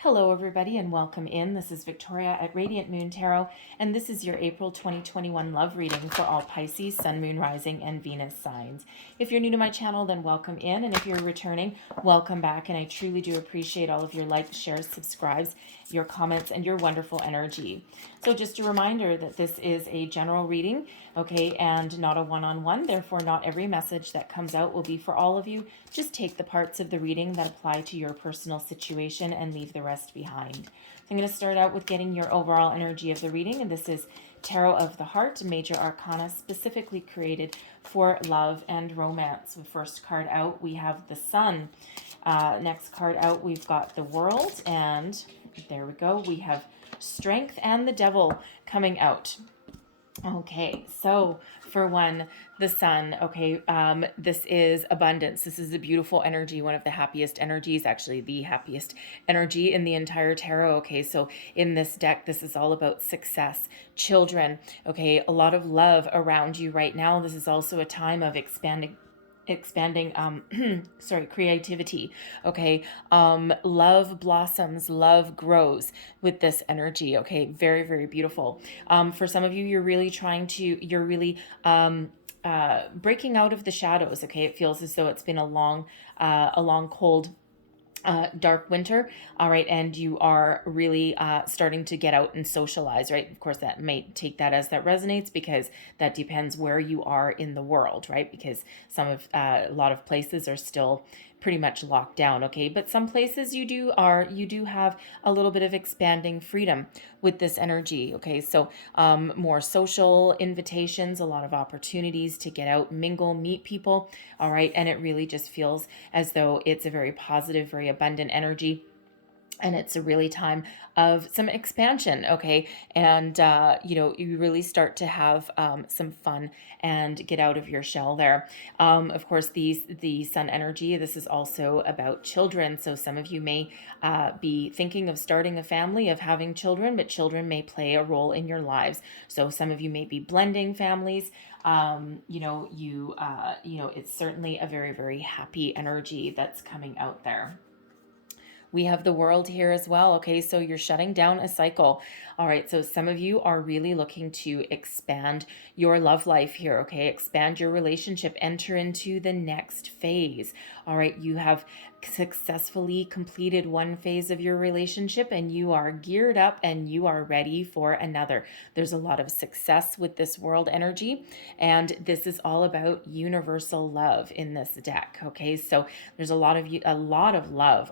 Hello, everybody, and welcome in. This is Victoria at Radiant Moon Tarot, and this is your April 2021 love reading for all Pisces, Sun, Moon, Rising, and Venus signs. If you're new to my channel, then welcome in, and if you're returning, welcome back, and I truly do appreciate all of your likes, shares, subscribes, your comments, and your wonderful energy. So just a reminder that this is a general reading, okay, and not a one-on-one. Therefore, not every message that comes out will be for all of you. Just take the parts of the reading that apply to your personal situation and leave the rest behind. So I'm going to start out with getting your overall energy of the reading, and this is Tarot of the Heart, Major Arcana, specifically created for love and romance. The first card out, we have the Sun. Next card out, we've got the World, and there we go, we have Strength and the Devil coming out. Okay, so for one, the Sun, okay, this is abundance. This is a beautiful energy, one of the happiest energies, actually the happiest energy in the entire tarot, okay? So in this deck, this is all about success, children, okay? A lot of love around you right now. This is also a time of expanding creativity, okay? Love blossoms, love grows with this energy, okay? Very, very beautiful. For some of you, you're really breaking out of the shadows, okay? It feels as though it's been a long, cold, dark winter, all right, and you are really starting to get out and socialize, right? Of course, that may take that as that resonates, because that depends where you are in the world, right? Because a lot of places are still pretty much locked down, okay? But some places you do have a little bit of expanding freedom with this energy, okay? So more social invitations, a lot of opportunities to get out, mingle, meet people, all right? And it really just feels as though it's a very positive, very abundant energy. And it's a really time of some expansion, okay? And, you really start to have some fun and get out of your shell there. Of course, the Sun energy, this is also about children. So some of you may be thinking of starting a family, of having children, but children may play a role in your lives. So some of you may be blending families. It's certainly a very, very happy energy that's coming out there. We have the World here as well. Okay, so you're shutting down a cycle. All right, so some of you are really looking to expand your love life here. Okay, expand your relationship, enter into the next phase. All right, you have successfully completed one phase of your relationship and you are geared up and you are ready for another. There's a lot of success with this World energy, and this is all about universal love in this deck. Okay, so there's a lot of love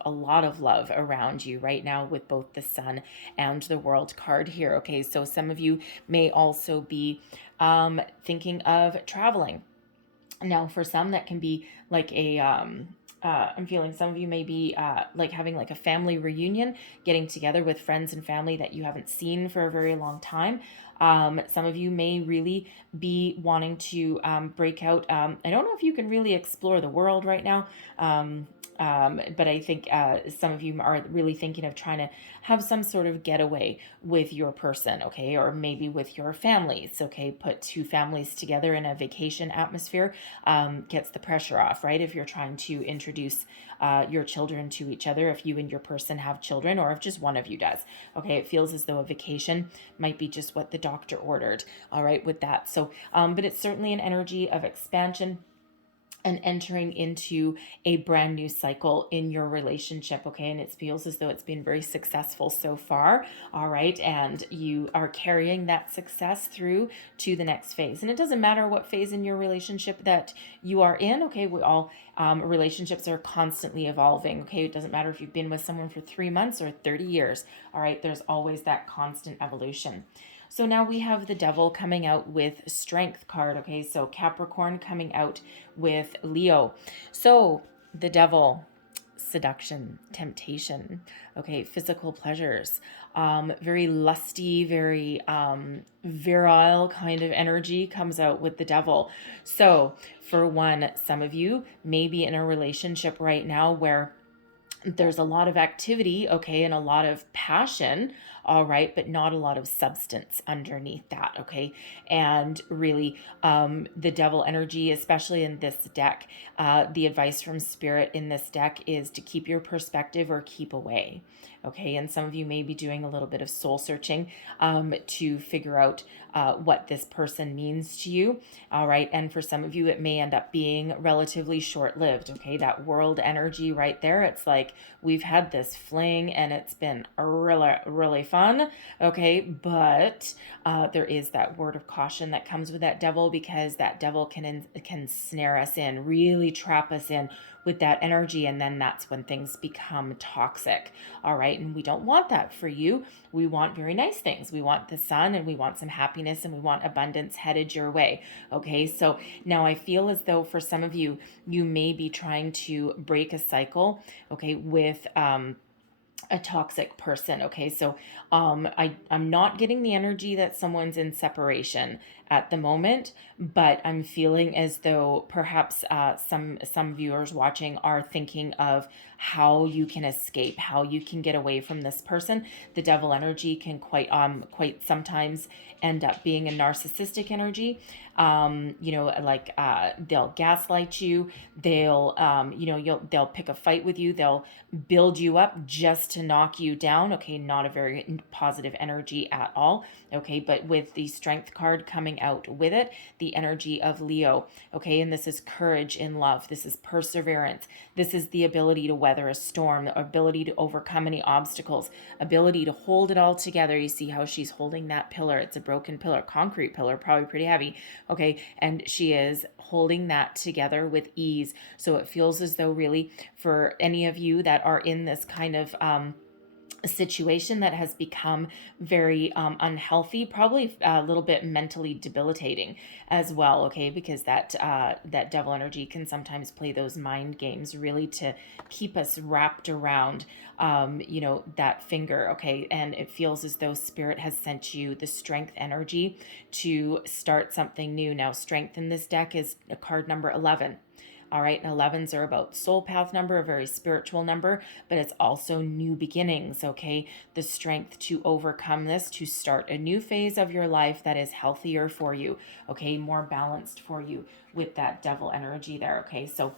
around you right now with both the Sun and the World card here. Okay, so some of you may also be thinking of traveling. Now, for some, that can be like I'm feeling some of you may be like having like a family reunion, getting together with friends and family that you haven't seen for a very long time. Some of you may really be wanting to break out. I don't know if you can really explore the world right now. But I think some of you are really thinking of trying to have some sort of getaway with your person, okay, or maybe with your families, okay. Put two families together in a vacation atmosphere, gets the pressure off, right? If you're trying to introduce your children to each other, if you and your person have children, or if just one of you does, okay, it feels as though a vacation might be just what the doctor ordered, all right, with that. So, but it's certainly an energy of expansion and entering into a brand new cycle in your relationship, okay? And it feels as though it's been very successful so far, all right? And you are carrying that success through to the next phase. And it doesn't matter what phase in your relationship that you are in, okay? We all, relationships are constantly evolving, okay? It doesn't matter if you've been with someone for 3 months or 30 years, all right? There's always that constant evolution. So now we have the Devil coming out with Strength card, okay? So Capricorn coming out with Leo. So the Devil, seduction, temptation, okay? Physical pleasures, very lusty, very virile kind of energy comes out with the Devil. So for one, some of you may be in a relationship right now where There's a lot of activity, okay, and a lot of passion, all right, but not a lot of substance underneath that, okay. And really, the devil energy, especially in this deck, the advice from spirit in this deck is to keep your perspective or keep away, okay. And some of you may be doing a little bit of soul searching to figure out what this person means to you, all right. And for some of you, it may end up being relatively short lived, okay. That world energy right there, it's like we've had this fling and it's been really, really fun, okay. But there is that word of caution that comes with that devil, because that devil can snare us in, really trap us in with that energy, and then that's when things become toxic, all right. And we don't want that for you. We want very nice things. We want the sun, and we want some happiness, and we want abundance headed your way, okay. So now I feel as though for some of you, you may be trying to break a cycle, okay, with a toxic person, okay. So I'm not getting the energy that someone's in separation at the moment, but I'm feeling as though perhaps some viewers watching are thinking of how you can escape, how you can get away from this person. The devil energy can quite sometimes end up being a narcissistic energy. Like they'll gaslight you, they'll they'll pick a fight with you, they'll build you up just to knock you down, okay. Not a very positive energy at all, okay. But with the strength card coming out with it, the energy of Leo, okay. And this is courage in love, this is perseverance, this is the ability to weather a storm, the ability to overcome any obstacles, ability to hold it all together. You see how she's holding that pillar, it's a broken pillar, concrete pillar, probably pretty heavy, okay. And she is holding that together with ease. So it feels as though really for any of you that are in this kind of a situation that has become very unhealthy, probably a little bit mentally debilitating as well, okay, because that devil energy can sometimes play those mind games really to keep us wrapped around that finger, okay. And it feels as though spirit has sent you the strength energy to start something new. Now, strength in this deck is a card number 11. All right, and 11s are about soul path number, a very spiritual number, but it's also new beginnings, okay? The strength to overcome this, to start a new phase of your life that is healthier for you, okay? More balanced for you with that devil energy there, okay? So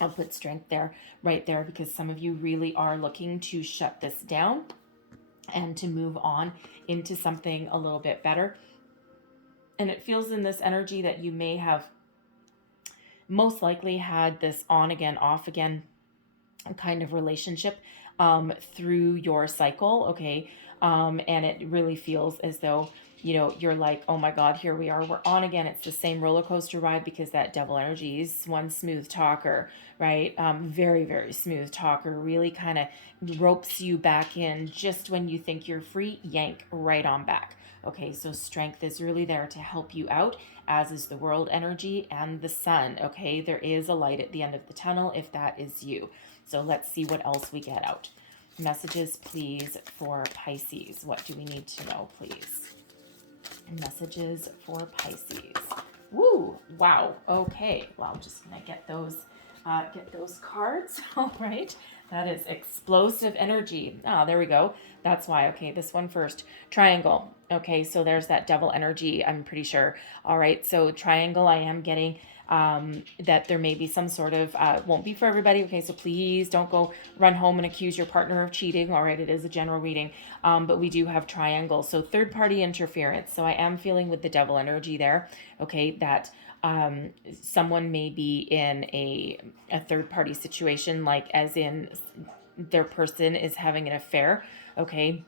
I'll put strength there, right there, because some of you really are looking to shut this down and to move on into something a little bit better. And it feels in this energy that you may have most likely had this on again, off again kind of relationship through your cycle, okay? And it really feels as though, you're like, oh my God, here we are, we're on again. It's the same roller coaster ride, because that devil energy is one smooth talker, right? Very, very smooth talker, really kind of ropes you back in just when you think you're free, yank right on back. Okay, so strength is really there to help you out, as is the world energy and the sun, okay? There is a light at the end of the tunnel if that is you. So let's see what else we get out. Messages, please, for Pisces. What do we need to know, please? Messages for Pisces. Woo! Wow. Okay. Well, I'm just gonna get those cards. All right. That is explosive energy. Ah, there we go. That's why. Okay, this one first. Triangle. Okay, so there's that devil energy, I'm pretty sure. All right, so triangle, I am getting that there may be some sort of, won't be for everybody. Okay, so please don't go run home and accuse your partner of cheating. All right, it is a general reading, but we do have triangle. So third party interference. So I am feeling with the devil energy there, okay, that someone may be in a third party situation, like as in their person is having an affair, okay.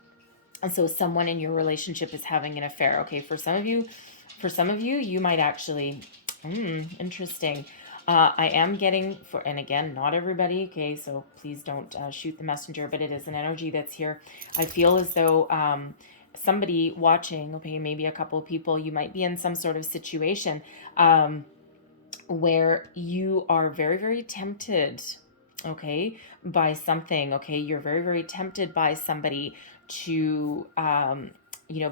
And so someone in your relationship is having an affair, okay. For some of you, you might actually, interesting. I am getting and again, not everybody, okay, so please don't shoot the messenger, but it is an energy that's here. I feel as though somebody watching, okay, maybe a couple of people, you might be in some sort of situation where you are very, very tempted, okay, by something, okay. You're very, very tempted by somebody to,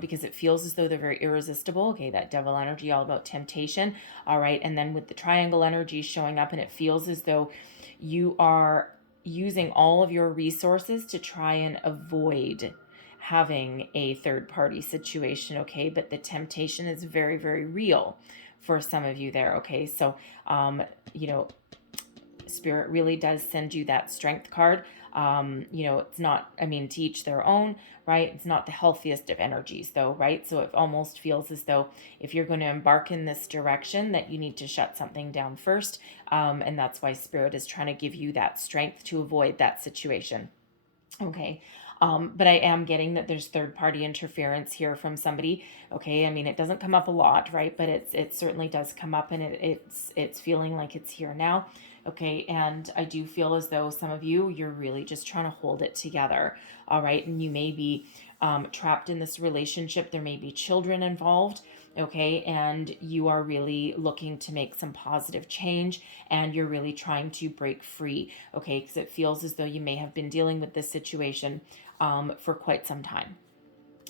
because it feels as though they're very irresistible. Okay, that devil energy, all about temptation. All right, and then with the triangle energy showing up, and it feels as though you are using all of your resources to try and avoid having a third party situation, okay? But the temptation is very, very real for some of you there, okay? So, you know, Spirit really does send you that strength card. You know, it's not, I mean, to each their own, right? It's not the healthiest of energies though, right? So it almost feels as though if you're going to embark in this direction that you need to shut something down first. And that's why Spirit is trying to give you that strength to avoid that situation. Okay. But I am getting that there's third party interference here from somebody. Okay. I mean, it doesn't come up a lot, right? But it certainly does come up, and it's feeling like it's here now. Okay. And I do feel as though some of you, you're really just trying to hold it together. All right. And you may be trapped in this relationship. There may be children involved. Okay. And you are really looking to make some positive change, and you're really trying to break free. Okay. Because it feels as though you may have been dealing with this situation for quite some time.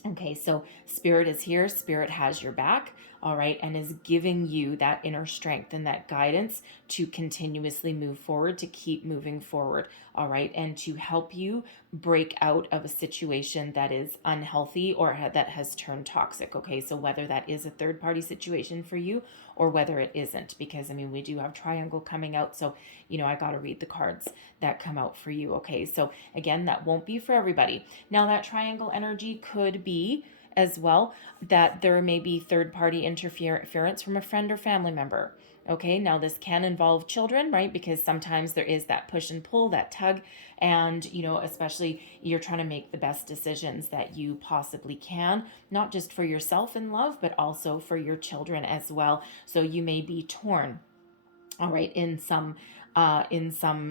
Okay, so Spirit is here. Spirit has your back, all right, and is giving you that inner strength and that guidance to continuously move forward, to keep moving forward, all right, and to help you break out of a situation that is unhealthy or that has turned toxic. Okay, so whether that is a third party situation for you or whether it isn't, because I mean, we do have triangle coming out, so you know, I got to read the cards that come out for you. Okay, so again, that won't be for everybody. Now, that triangle energy could be as well that there may be third party interference from a friend or family member. Okay, now this can involve children, right? Because sometimes there is that push and pull, that tug, and you know, especially you're trying to make the best decisions that you possibly can, not just for yourself in love, but also for your children as well. So you may be torn, all right, in some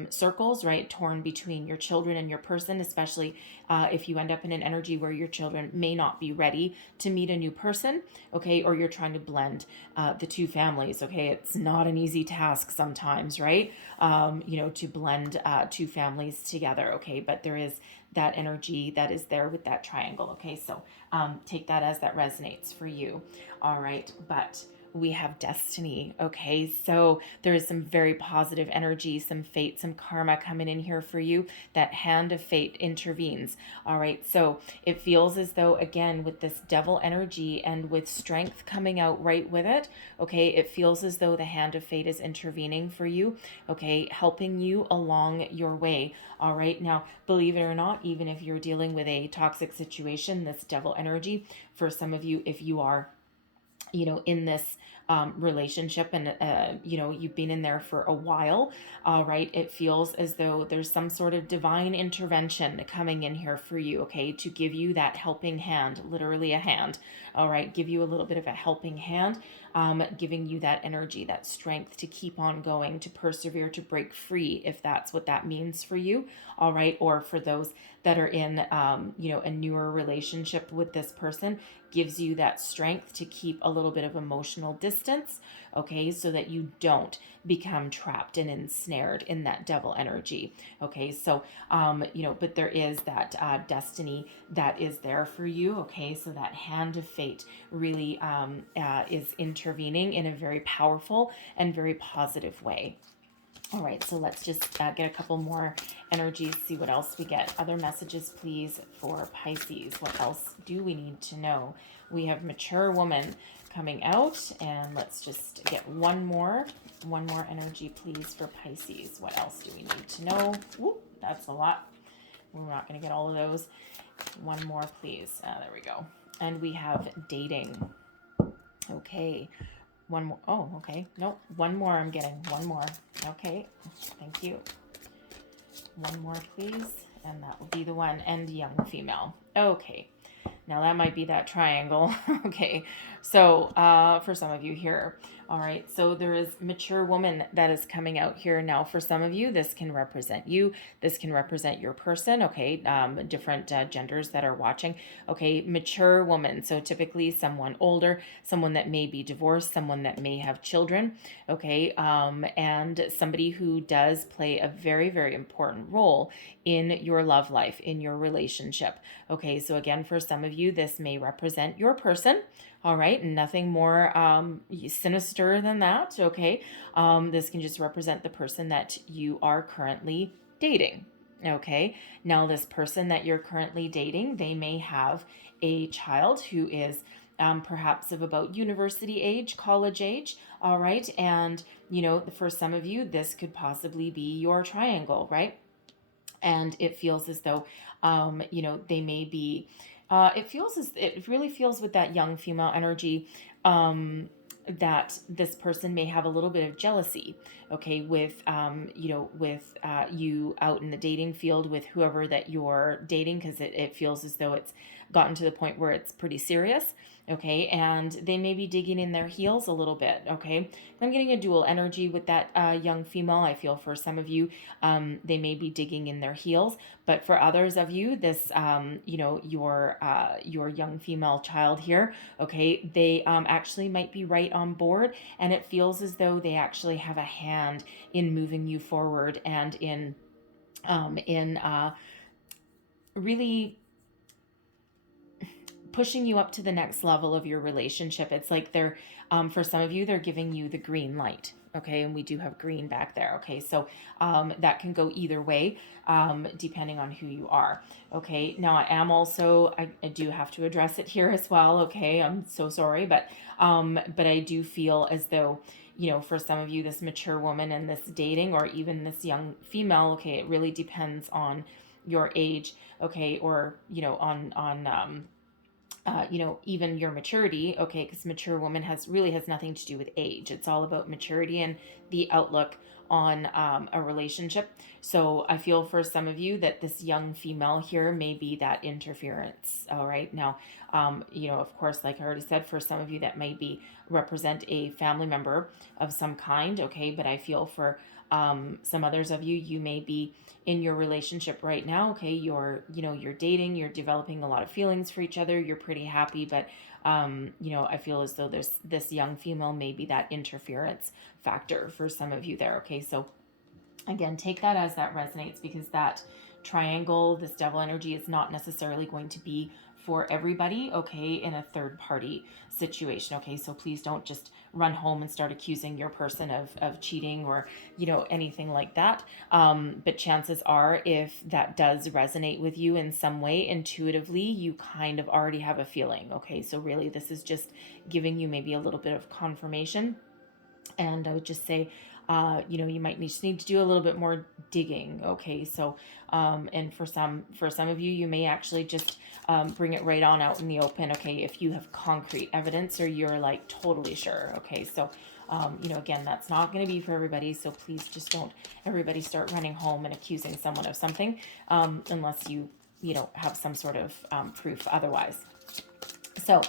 circles, right, torn between your children and your person, especially if you end up in an energy where your children may not be ready to meet a new person, okay, or you're trying to blend the two families. Okay, it's not an easy task sometimes, right? You know, to blend two families together. Okay, but there is that energy that is there with that triangle. Okay, so take that as that resonates for you. All right, but we have destiny. Okay, so there is some very positive energy, some fate, some karma coming in here for you. That hand of fate intervenes. All right, so it feels as though, again, with this devil energy and with strength coming out right with it, okay, it feels as though the hand of fate is intervening for you, okay, helping you along your way. All right, now, believe it or not, even if you're dealing with a toxic situation, this devil energy, for some of you, if you are, you know, in this relationship and you know, you've been in there for a while, right, it feels as though there's some sort of divine intervention coming in here for you, okay, to give you that helping hand, literally a hand, all right, give you a little bit of a helping hand, giving you that energy, that strength to keep on going, to persevere, to break free, if that's what that means for you, all right, or for those that are in you know, a newer relationship with this person, gives you that strength to keep a little bit of emotional distance, okay, so that you don't become trapped and ensnared in that devil energy. Okay, so you know, but there is that destiny that is there for you. Okay, so that hand of fate really is intervening in a very powerful and very positive way. All right, so let's just get a couple more energies, see what else we get. Other messages, please, for Pisces. What else do we need to know? We have mature woman coming out, and let's just get one more energy, please, for Pisces. What else do we need to know? Whoop, that's a lot. We're not going to get all of those. One more, please. There we go. And we have dating. Okay. One more. Oh, okay. Nope. One more. I'm getting one more. Okay. Thank you. One more, please. And that will be the one. And young female. Okay. Now that might be that triangle. Okay. So for some of you here. All right. So there is mature woman that is coming out here. Now for some of you, this can represent you. This can represent your person. Okay. Different genders that are watching. Okay. Mature woman. So typically someone older, someone that may be divorced, someone that may have children. Okay. And somebody who does play a very, very important role in your love life, in your relationship. Okay. So again, for some of you, this may represent your person. All right, nothing more sinister than that, okay? This can just represent the person that you are currently dating, Okay, now this person that you're currently dating, they may have a child who is perhaps of about university age, college age. All right, and for some of you, this could possibly be your triangle, right? And it feels as though, they may be. It really feels with that young female energy. That this person may have a little bit of jealousy, okay, with you out in the dating field with whoever that you're dating, because it feels as though it's gotten to the point where it's pretty serious, okay, and they may be digging in their heels a little bit, okay. I'm getting a dual energy with that young female. I feel for some of you, they may be digging in their heels, but for others of you, this your young female child here, okay, they actually might be right on board, and it feels as though they actually have a hand in moving you forward and in really pushing you up to the next level of your relationship. It's like they're, for some of you, they're giving you the green light. Okay, and we do have green back there. Okay, so that can go either way, depending on who you are. Okay, now I am also, I do have to address it here as well. Okay, I'm so sorry, but I do feel as though, for some of you, this mature woman and this dating, or even this young female, okay, it really depends on your age, okay, or on even your maturity, okay, because mature woman has nothing to do with age. It's all about maturity and the outlook on a relationship. So I feel for some of you that this young female here may be that interference. All right. Now, of course, like I already said, for some of you that may be represent a family member of some kind. Okay. But I feel for some others of you, you may be in your relationship right now. Okay, you're dating, you're developing a lot of feelings for each other, you're pretty happy, but I feel as though there's this young female may be that interference factor for some of you there. Okay, so again, take that as that resonates, because that triangle, this devil energy, is not necessarily going to be for everybody, okay, in a third party situation. Okay, so please don't just run home and start accusing your person of cheating or anything like that. But chances are, if that does resonate with you in some way intuitively, you kind of already have a feeling. Okay, so really this is just giving you maybe a little bit of confirmation. And I would just say, you might just need to do a little bit more digging. Okay, so and for some of you, you may actually just bring it right on out in the open. Okay, if you have concrete evidence or you're like totally sure. Okay, so again, that's not going to be for everybody. So please just don't everybody start running home and accusing someone of something unless you have some sort of proof otherwise. So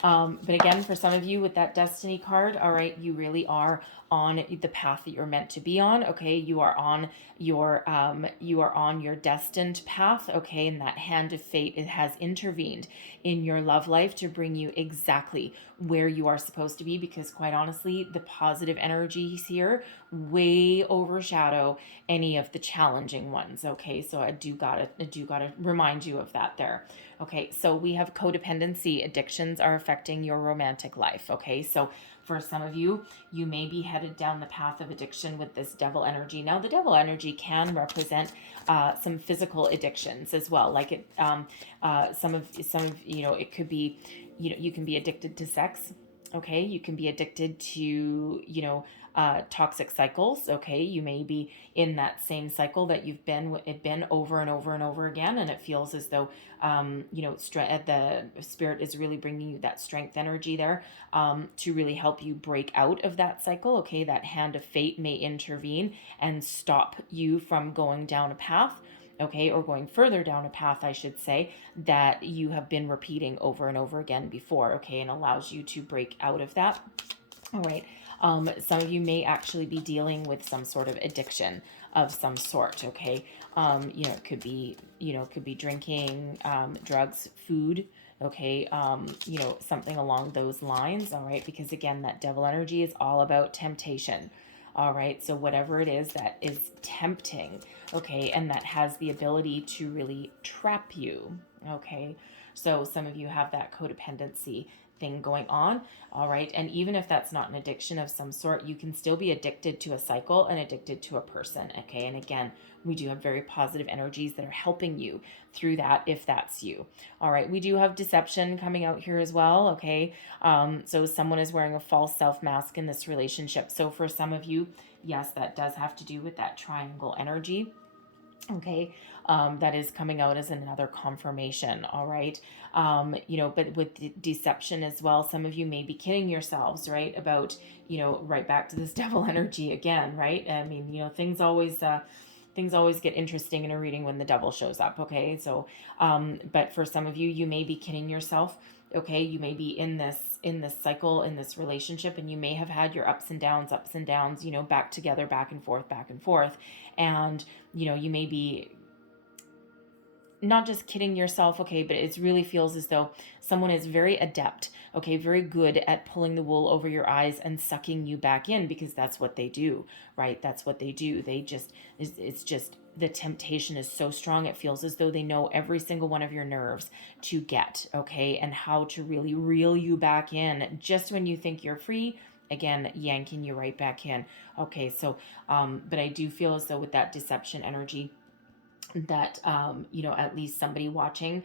but again, for some of you with that destiny card, all right, you really are on the path that you're meant to be on. Okay, you are on your destined path. Okay, and that hand of fate, it has intervened in your love life to bring you exactly where you are supposed to be, because quite honestly, the positive energies here way overshadow any of the challenging ones. Okay, so I do gotta remind you of that there. Okay, so we have codependency. Addictions are affecting your romantic life. Okay, so for some of you, you may be headed down the path of addiction with this devil energy. Now, the devil energy can represent some physical addictions as well. Like it, some of it could be, you can be addicted to sex. Okay, you can be addicted to toxic cycles. Okay, you may be in that same cycle that you've been over and over and over again, and it feels as though the spirit is really bringing you that strength energy there to really help you break out of that cycle. Okay, that hand of fate may intervene and stop you from going down a path, okay, or going further down a path, I should say, that you have been repeating over and over again before, okay, and allows you to break out of that. All right. Some of you may actually be dealing with some sort of addiction of some sort. Okay. It could be, drinking, drugs, food. Okay. Something along those lines. All right. Because again, that devil energy is all about temptation. All right. So whatever it is that is tempting, okay, and that has the ability to really trap you. Okay, so some of you have that codependency thing going on. All right, and even if that's not an addiction of some sort, you can still be addicted to a cycle and addicted to a person. Okay, and again, we do have very positive energies that are helping you through that if that's you. All right, we do have deception coming out here as well. Okay, so someone is wearing a false self mask in this relationship. So for some of you, yes, that does have to do with that triangle energy. Okay, that is coming out as another confirmation. All right, but with deception as well, some of you may be kidding yourselves, right, about, right back to this devil energy again, right? I mean, things always get interesting in a reading when the devil shows up. Okay, so but for some of you, you may be kidding yourself. Okay, you may be in this cycle, in this relationship, and you may have had your ups and downs, back together, back and forth, and you may be not just kidding yourself, okay, but it really feels as though someone is very adept, okay, very good at pulling the wool over your eyes and sucking you back in, because that's what they do, right? That's what they do. It's just the temptation is so strong. It feels as though they know every single one of your nerves to get, okay, and how to really reel you back in just when you think you're free. Again, yanking you right back in. Okay, so, but I do feel as though with that deception energy, that at least somebody watching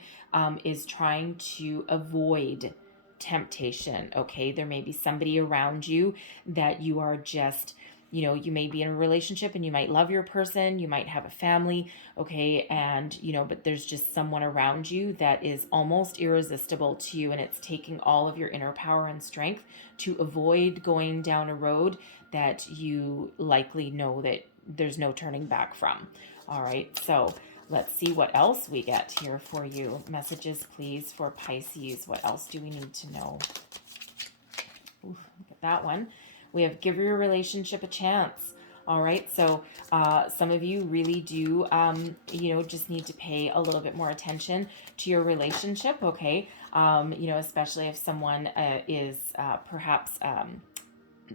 is trying to avoid temptation. Okay, there may be somebody around you that you are just, you may be in a relationship and you might love your person, you might have a family, okay, and but there's just someone around you that is almost irresistible to you, and it's taking all of your inner power and strength to avoid going down a road that you likely know that there's no turning back from. All right, so let's see what else we get here for you. Messages, please, for Pisces. What else do we need to know? Ooh, look at that one. We have give your relationship a chance. All right, so some of you really do, just need to pay a little bit more attention to your relationship, okay? Especially if someone is perhaps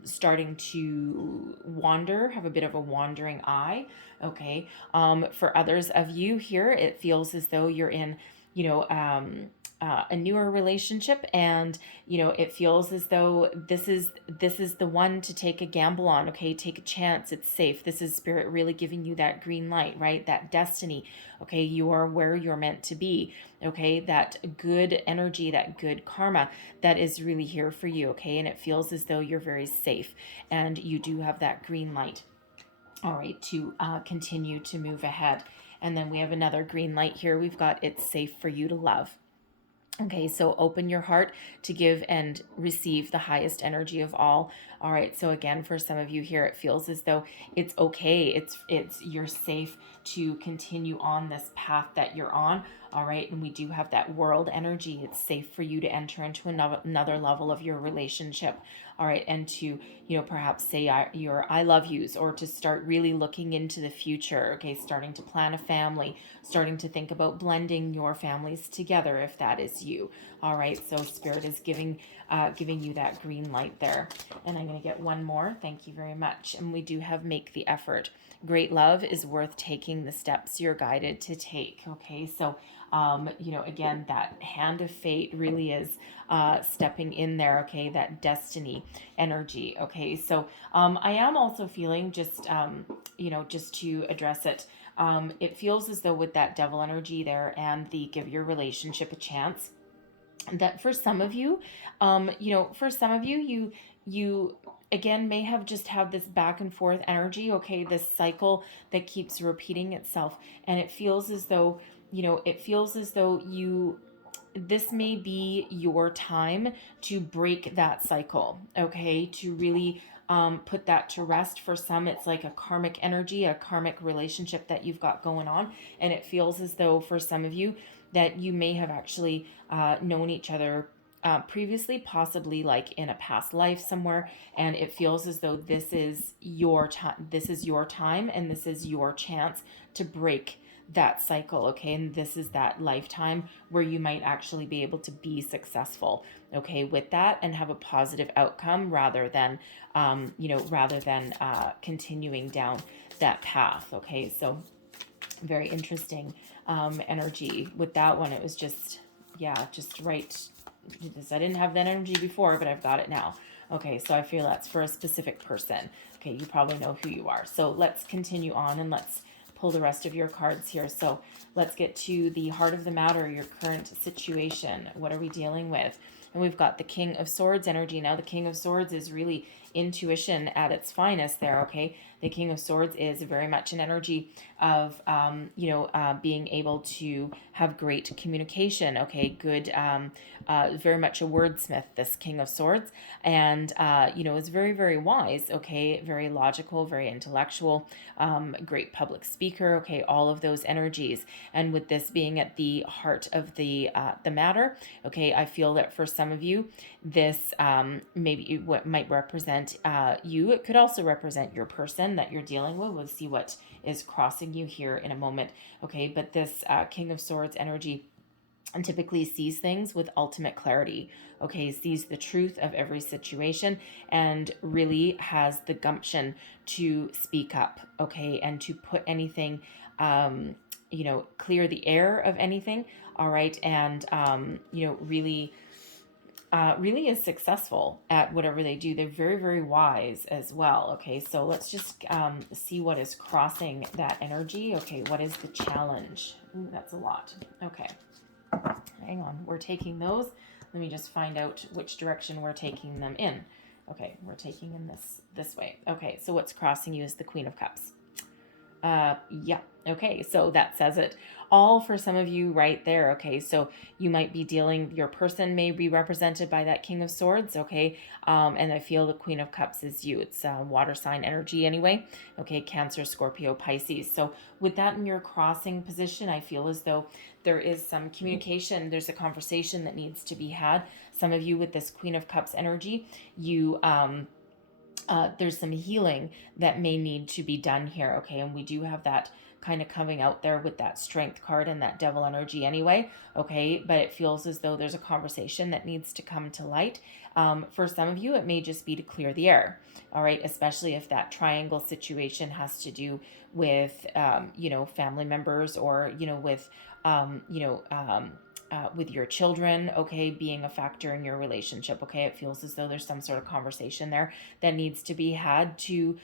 starting to wander, have a bit of a wandering eye. Okay. For others of you here, it feels as though you're in, a newer relationship, and it feels as though this is the one to take a gamble on. Okay, take a chance. It's safe. This is spirit really giving you that green light, right? That destiny. Okay, you are where you're meant to be. Okay, that good energy, that good karma that is really here for you. Okay, and it feels as though you're very safe, and you do have that green light. All right, to continue to move ahead. And then we have another green light here. We've got it's safe for you to love. Okay, so open your heart to give and receive the highest energy of all. All right, so again, for some of you here, it feels as though it's okay. You're safe to continue on this path that you're on. All right, and we do have that world energy. It's safe for you to enter into another level of your relationship. All right, and to perhaps say your I love yous, or to start really looking into the future. Okay, starting to plan a family, starting to think about blending your families together if that is you. All right, so spirit is giving you that green light there. And I'm going to get one more. Thank you very much. And we do have make the effort. Great love is worth taking the steps you're guided to take. Okay, so again, that hand of fate really is stepping in there. Okay, that destiny energy. Okay, so I am also feeling just to address it. It feels as though with that devil energy there and the give your relationship a chance, that for some of you, you again may have just had this back and forth energy. Okay, this cycle that keeps repeating itself, and it feels as though this may be your time to break that cycle. Okay, to really put that to rest. For some, it's like a karmic energy, a karmic relationship that you've got going on, and it feels as though for some of you that you may have actually known each other previously, possibly like in a past life somewhere, and it feels as though this is your time. This is your time, and this is your chance to break that cycle. Okay, and this is that lifetime where you might actually be able to be successful, okay, with that, and have a positive outcome rather than continuing down that path. Okay, so very interesting energy. With that one, it was just, yeah, just right. I didn't have that energy before, but I've got it now. Okay, so I feel that's for a specific person. Okay, you probably know who you are. So let's continue on and let's pull the rest of your cards here. So let's get to the heart of the matter, your current situation. What are we dealing with? And we've got the King of Swords energy. Now, the King of Swords is really intuition at its finest there, okay? The King of Swords is very much an energy of, being able to have great communication, okay? Good, very much a wordsmith, this King of Swords. And, is very, very wise, okay? Very logical, very intellectual, great public speaker, okay? All of those energies. And with this being at the heart of the matter, okay, I feel that for some of you, this maybe what might represent you. It could also represent your person that you're dealing with. We'll see what is crossing you here in a moment. Okay, but this King of Swords energy and typically sees things with ultimate clarity, okay, sees the truth of every situation and really has the gumption to speak up, okay, and to put anything, clear the air of anything, all right, and, really is successful at whatever they do. They're very, very wise as well. Okay, so let's just see what is crossing that energy. Okay, what is the challenge? Ooh, that's a lot. Okay, hang on. We're taking those. Let me just find out which direction we're taking them in. Okay, we're taking them this way. Okay, so what's crossing you is the Queen of Cups. Yeah. Okay. So that says it all for some of you right there. Okay. So you might be your person may be represented by that King of Swords. Okay. And I feel the Queen of Cups is you. It's water sign energy anyway. Okay. Cancer, Scorpio, Pisces. So with that in your crossing position, I feel as though there is some communication. There's a conversation that needs to be had. Some of you with this Queen of Cups energy, there's some healing that may need to be done here, okay? And we do have that kind of coming out there with that Strength card and that Devil energy anyway, okay? But it feels as though there's a conversation that needs to come to light. For some of you, it may just be to clear the air, all right? Especially if that triangle situation has to do with, family members or, with your children, okay, being a factor in your relationship, okay? It feels as though there's some sort of conversation there that needs to be had to,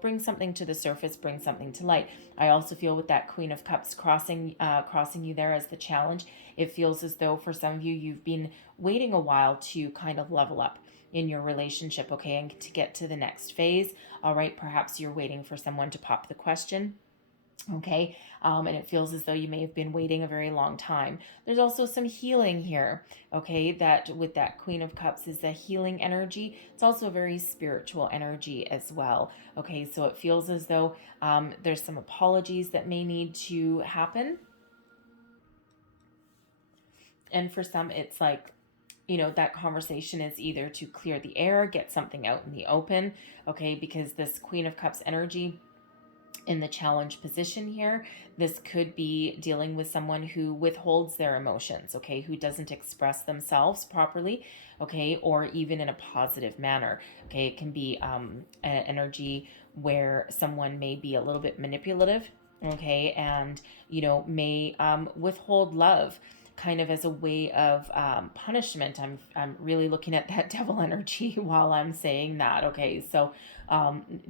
bring something to the surface, bring something to light. I also feel with that Queen of Cups crossing you there as the challenge, it feels as though for some of you, you've been waiting a while to kind of level up in your relationship, okay, and to get to the next phase, all right? Perhaps you're waiting for someone to pop the question. Okay, and it feels as though you may have been waiting a very long time. There's also some healing here, okay, that with that Queen of Cups is a healing energy. It's also a very spiritual energy as well, okay, so it feels as though there's some apologies that may need to happen. And for some, it's like, that conversation is either to clear the air, get something out in the open, okay, because this Queen of Cups energy in the challenge position here, this could be dealing with someone who withholds their emotions, okay, who doesn't express themselves properly, okay, or even in a positive manner, okay. It can be an energy where someone may be a little bit manipulative, okay, and may withhold love kind of as a way of punishment. I'm really looking at that Devil energy while I'm saying that, okay, so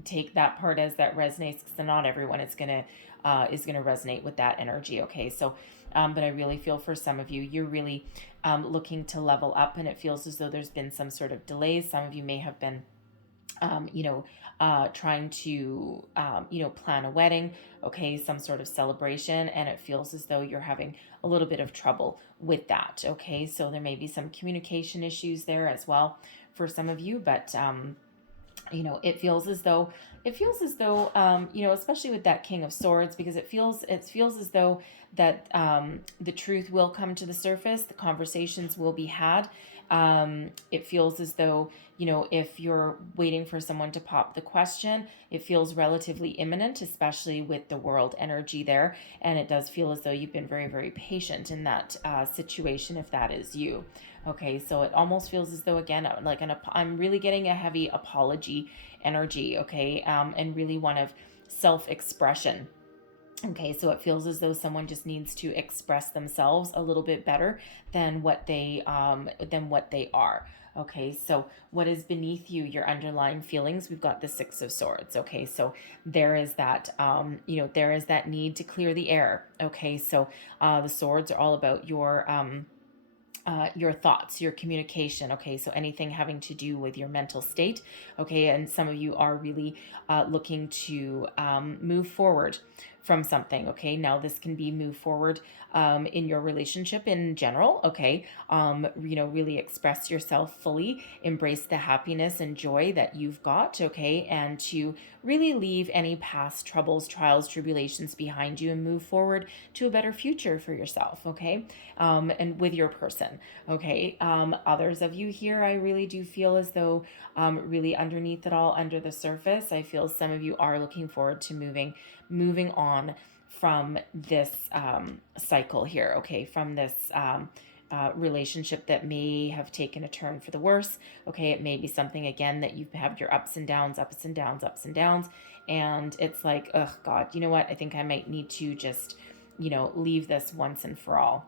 take that part as that resonates, because not everyone is gonna resonate with that energy, okay, so but I really feel for some of you, you're really looking to level up, and it feels as though there's been some sort of delays. Some of you may have been trying to, plan a wedding, okay, some sort of celebration, and it feels as though you're having a little bit of trouble with that, okay, so there may be some communication issues there as well for some of you, but it feels as though, especially with that King of Swords, because it feels as though that the truth will come to the surface, the conversations will be had. It feels as though, if you're waiting for someone to pop the question, it feels relatively imminent, especially with the World energy there. And it does feel as though you've been very, very patient in that situation, if that is you. Okay, so it almost feels as though, again, like I'm really getting a heavy apology energy, okay, and really one of self-expression. Okay, so it feels as though someone just needs to express themselves a little bit better than what they are. Okay, so what is beneath you, your underlying feelings? We've got the Six of Swords. Okay, so there is that there is that need to clear the air. Okay, so the swords are all about your thoughts, your communication. Okay, so anything having to do with your mental state. Okay, and some of you are really looking to move forward from something. Okay, now this can be move forward in your relationship in general. Okay, really express yourself fully, embrace the happiness and joy that you've got. Okay, and to really leave any past troubles, trials, tribulations behind you and move forward to a better future for yourself. Okay, and with your person. Okay, others of you here, I really do feel as though really underneath it all, under the surface, I feel some of you are looking forward to moving on from this cycle here. Okay, from this relationship that may have taken a turn for the worse. Okay, it may be something again that you've had your ups and downs, ups and downs, ups and downs, and it's like, oh God, you know what? I think I might need to just, leave this once and for all.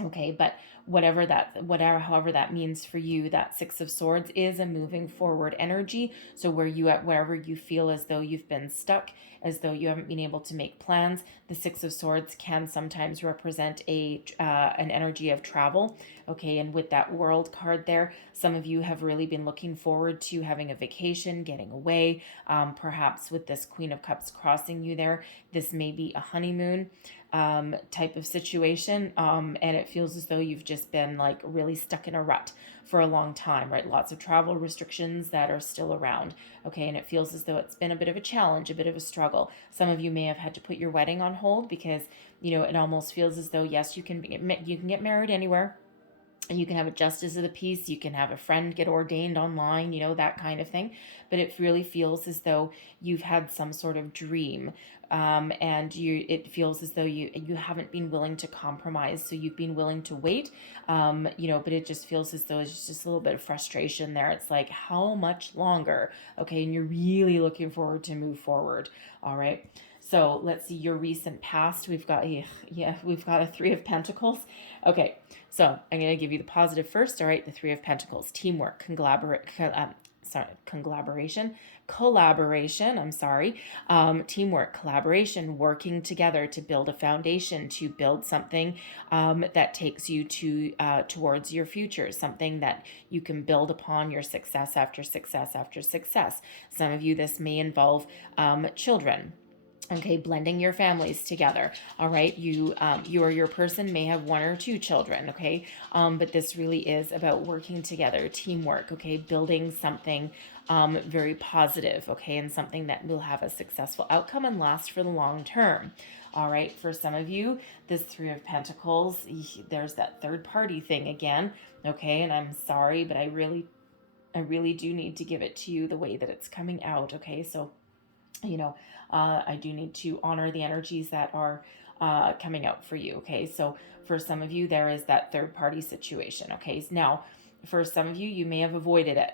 Okay, but however that means for you, that Six of Swords is a moving forward energy. So wherever you feel as though you've been stuck, as though you haven't been able to make plans, the Six of Swords can sometimes represent an energy of travel. Okay, and with that World card there, some of you have really been looking forward to having a vacation, getting away. Perhaps with this Queen of Cups crossing you there, this may be a honeymoon type of situation, and it feels as though you've just been like really stuck in a rut for a long time, right? Lots of travel restrictions that are still around. Okay, and it feels as though it's been a bit of a challenge, a bit of a struggle. Some of you may have had to put your wedding on hold because it almost feels as though, yes, you can get married anywhere. And you can have a justice of the peace, you can have a friend get ordained online, that kind of thing. But it really feels as though you've had some sort of dream, and it feels as though you haven't been willing to compromise. So you've been willing to wait, but it just feels as though it's just a little bit of frustration there. It's like, how much longer? Okay, and you're really looking forward to move forward. All right. So let's see your recent past. We've got a Three of Pentacles. Okay, so I'm going to give you the positive first. All right, the Three of Pentacles: teamwork, collaboration. I'm sorry, teamwork, collaboration, working together to build a foundation, to build something that takes you towards your future, something that you can build upon your success after success after success. Some of you, this may involve children. Okay, blending your families together. All right, you or your person may have one or two children. Okay, but this really is about working together, teamwork. Okay, building something very positive. Okay, and something that will have a successful outcome and last for the long term. All right, for some of you, this Three of Pentacles, there's that third party thing again. Okay, and I'm sorry, but I really do need to give it to you the way that it's coming out. Okay, so I do need to honor the energies that are coming out for you. Okay, so for some of you, there is that third party situation. Okay, now for some of you, you may have avoided it.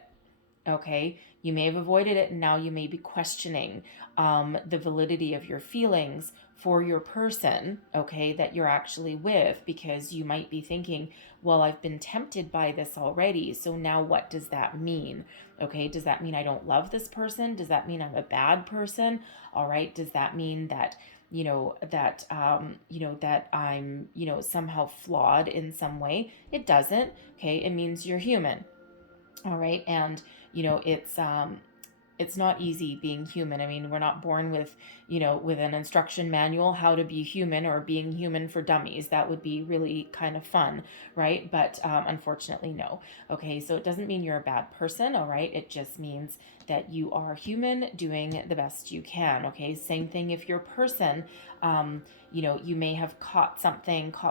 Okay, you may have avoided it, and now you may be questioning the validity of your feelings for your person, okay, that you're actually with, because you might be thinking, well, I've been tempted by this already, so now what does that mean? Okay, does that mean I don't love this person? Does that mean I'm a bad person? All right, does that mean that that I'm somehow flawed in some way? It doesn't. Okay, it means you're human. All right, and it's not easy being human. I mean, we're not born with an instruction manual how to be human, or being human for dummies. That would be really kind of fun, right? But unfortunately, no. Okay, so it doesn't mean you're a bad person, all right? It just means that you are human doing the best you can. Okay, same thing if you're a person. You may have caught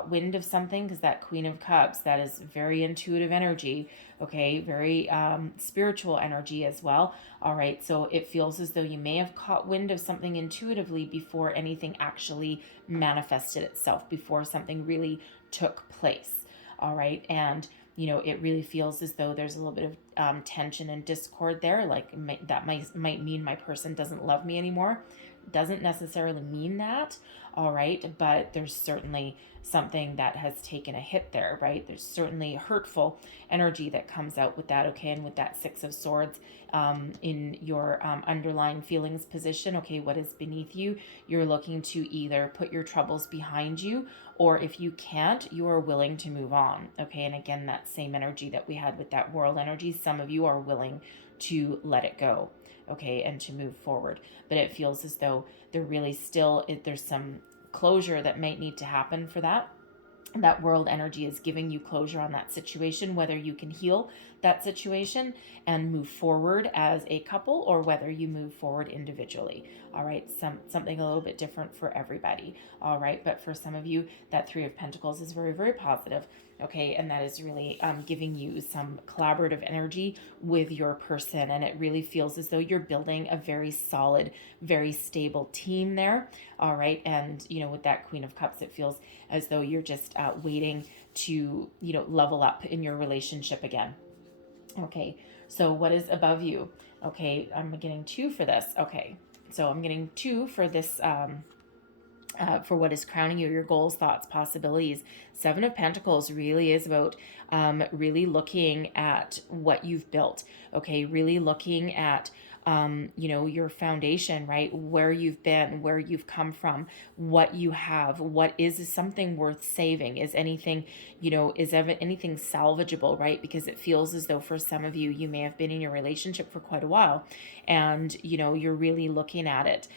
wind of something, because that Queen of Cups, that is very intuitive energy. Okay, very spiritual energy as well. All right, so it feels as though you may have caught wind of something intuitively before anything actually manifested itself, before something really took place. All right, and it really feels as though there's a little bit of tension and discord there. Like that might mean my person doesn't love me anymore. doesn't necessarily mean that, all right, but there's certainly something that has taken a hit there, right? There's certainly hurtful energy that comes out with that, okay? And with that Six of Swords in your underlying feelings position, okay, what is beneath you, you're looking to either put your troubles behind you, or if you can't, you are willing to move on, okay? And again, that same energy that we had with that world energy, some of you are willing to let it go, okay, and to move forward. But it feels as though there really still, there's some closure that might need to happen for that. That world energy is giving you closure on that situation, whether you can heal that situation and move forward as a couple, or whether you move forward individually. All right, something a little bit different for everybody. All right, but for some of you, that Three of Pentacles is very, very positive. Okay, and that is really giving you some collaborative energy with your person, and it really feels as though you're building a very solid, very stable team there. All right, and with that Queen of Cups, it feels as though you're just waiting to level up in your relationship again. Okay, so what is above you? Okay, I'm getting 2 for this. Okay, so I'm getting 2 for this for what is crowning you, your goals, thoughts, possibilities. Seven of Pentacles really is about really looking at what you've built, okay? Really looking at, your foundation, right? Where you've been, where you've come from, what you have, what is something worth saving? Is anything, is anything salvageable, right? Because it feels as though for some of you, you may have been in your relationship for quite a while, and, you're really looking at it.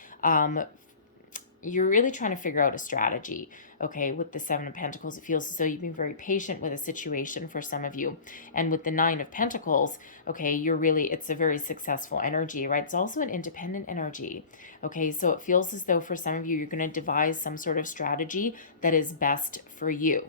You're really trying to figure out a strategy, okay? With the Seven of Pentacles, it feels as though you've been very patient with a situation for some of you. And with the Nine of Pentacles, okay, it's a very successful energy, right? It's also an independent energy, okay? So it feels as though for some of you, you're going to devise some sort of strategy that is best for you,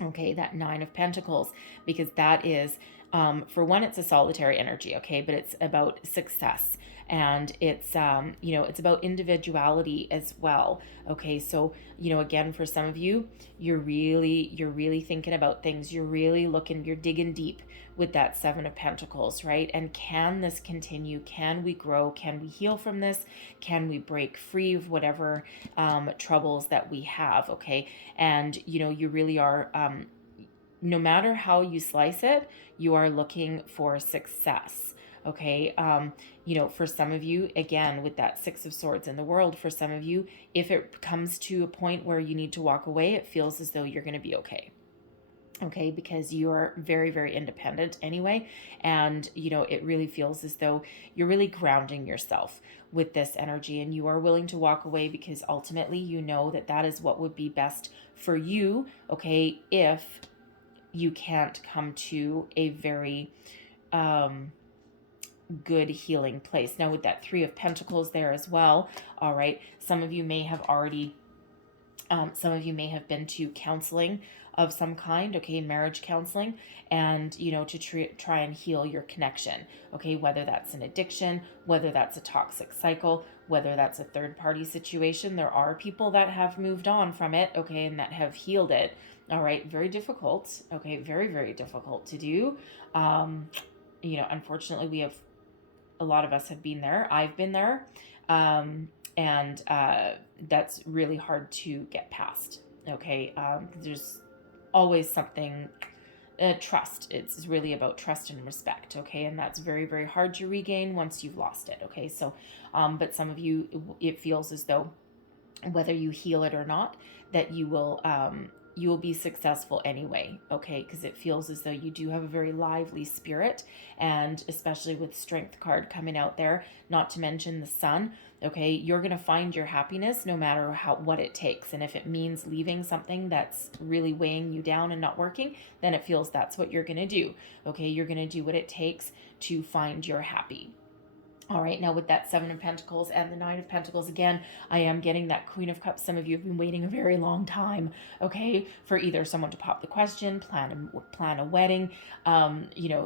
okay? That Nine of Pentacles, because that is, for one, it's a solitary energy, okay? But it's about success. And it's it's about individuality as well, okay? So again, for some of you, you're really thinking about things. You're really looking, you're digging deep with that Seven of Pentacles, right? And can this continue? Can we grow? Can we heal from this? Can we break free of whatever troubles that we have, okay? And you really are, no matter how you slice it, you are looking for success, okay? For some of you, again, with that Six of Swords in the world, for some of you, if it comes to a point where you need to walk away, it feels as though you're going to be okay. Okay, because you are very, very independent anyway. And, it really feels as though you're really grounding yourself with this energy, and you are willing to walk away because ultimately you know that that is what would be best for you, okay, if you can't come to a very good healing place. Now with that Three of Pentacles there as well, all right, some of you may have been to counseling of some kind, okay, marriage counseling, and to try and heal your connection, okay, whether that's an addiction, whether that's a toxic cycle, whether that's a third party situation. There are people that have moved on from it, okay, and that have healed it. All right, very difficult, okay, very, very difficult to do. Unfortunately, a lot of us have been there. I've been there. And that's really hard to get past, okay? There's always something, trust. It's really about trust and respect, okay? And that's very, very hard to regain once you've lost it, okay? So, but some of you, it feels as though whether you heal it or not, that you will be successful anyway, okay? Because it feels as though you do have a very lively spirit, and especially with Strength card coming out there, not to mention the Sun, okay? You're going to find your happiness no matter what it takes. And if it means leaving something that's really weighing you down and not working, then it feels that's what you're going to do, okay? You're going to do what it takes to find your happy. All right, now with that Seven of Pentacles and the Nine of Pentacles, again, I am getting that Queen of Cups. Some of you have been waiting a very long time, okay, for either someone to pop the question, plan a wedding,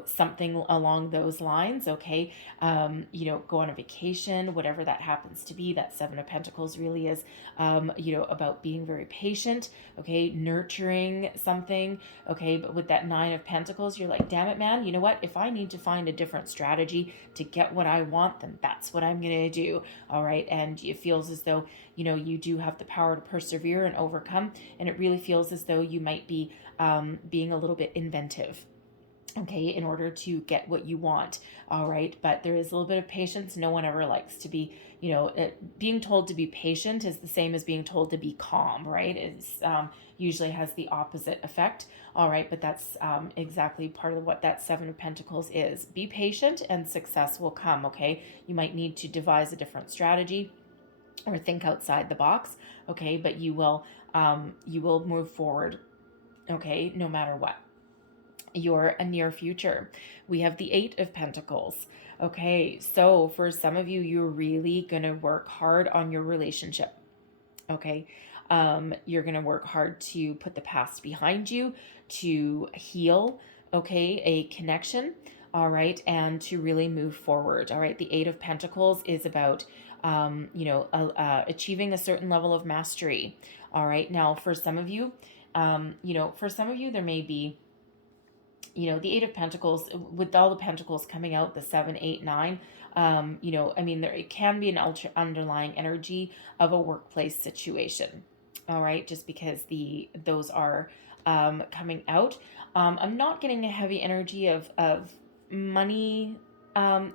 something along those lines, okay, go on a vacation, whatever that happens to be. That Seven of Pentacles really is, about being very patient, okay, nurturing something, okay, but with that Nine of Pentacles, you're like, damn it, man, you know what? If I need to find a different strategy to get what I want, want, then that's what I'm going to do. All right. And it feels as though, you do have the power to persevere and overcome. And it really feels as though you might be being a little bit inventive, okay, in order to get what you want. All right. But there is a little bit of patience. No one ever likes to be, being told to be patient is the same as being told to be calm, right? It's usually has the opposite effect. All right. But that's exactly part of what that Seven of Pentacles is. Be patient and success will come. Okay. You might need to devise a different strategy or think outside the box. Okay. But you will move forward. Okay. No matter what. Your near future. We have the Eight of Pentacles. Okay, so for some of you, you're really going to work hard on your relationship. Okay, you're going to work hard to put the past behind you, to heal, okay, a connection, all right, and to really move forward. All right, the Eight of Pentacles is about, achieving a certain level of mastery. All right, now for some of you, there may be, the Eight of Pentacles, with all the Pentacles coming out, the 7, 8, 9, there it can be an underlying energy of a workplace situation. All right, just because those are coming out. I'm not getting a heavy energy of money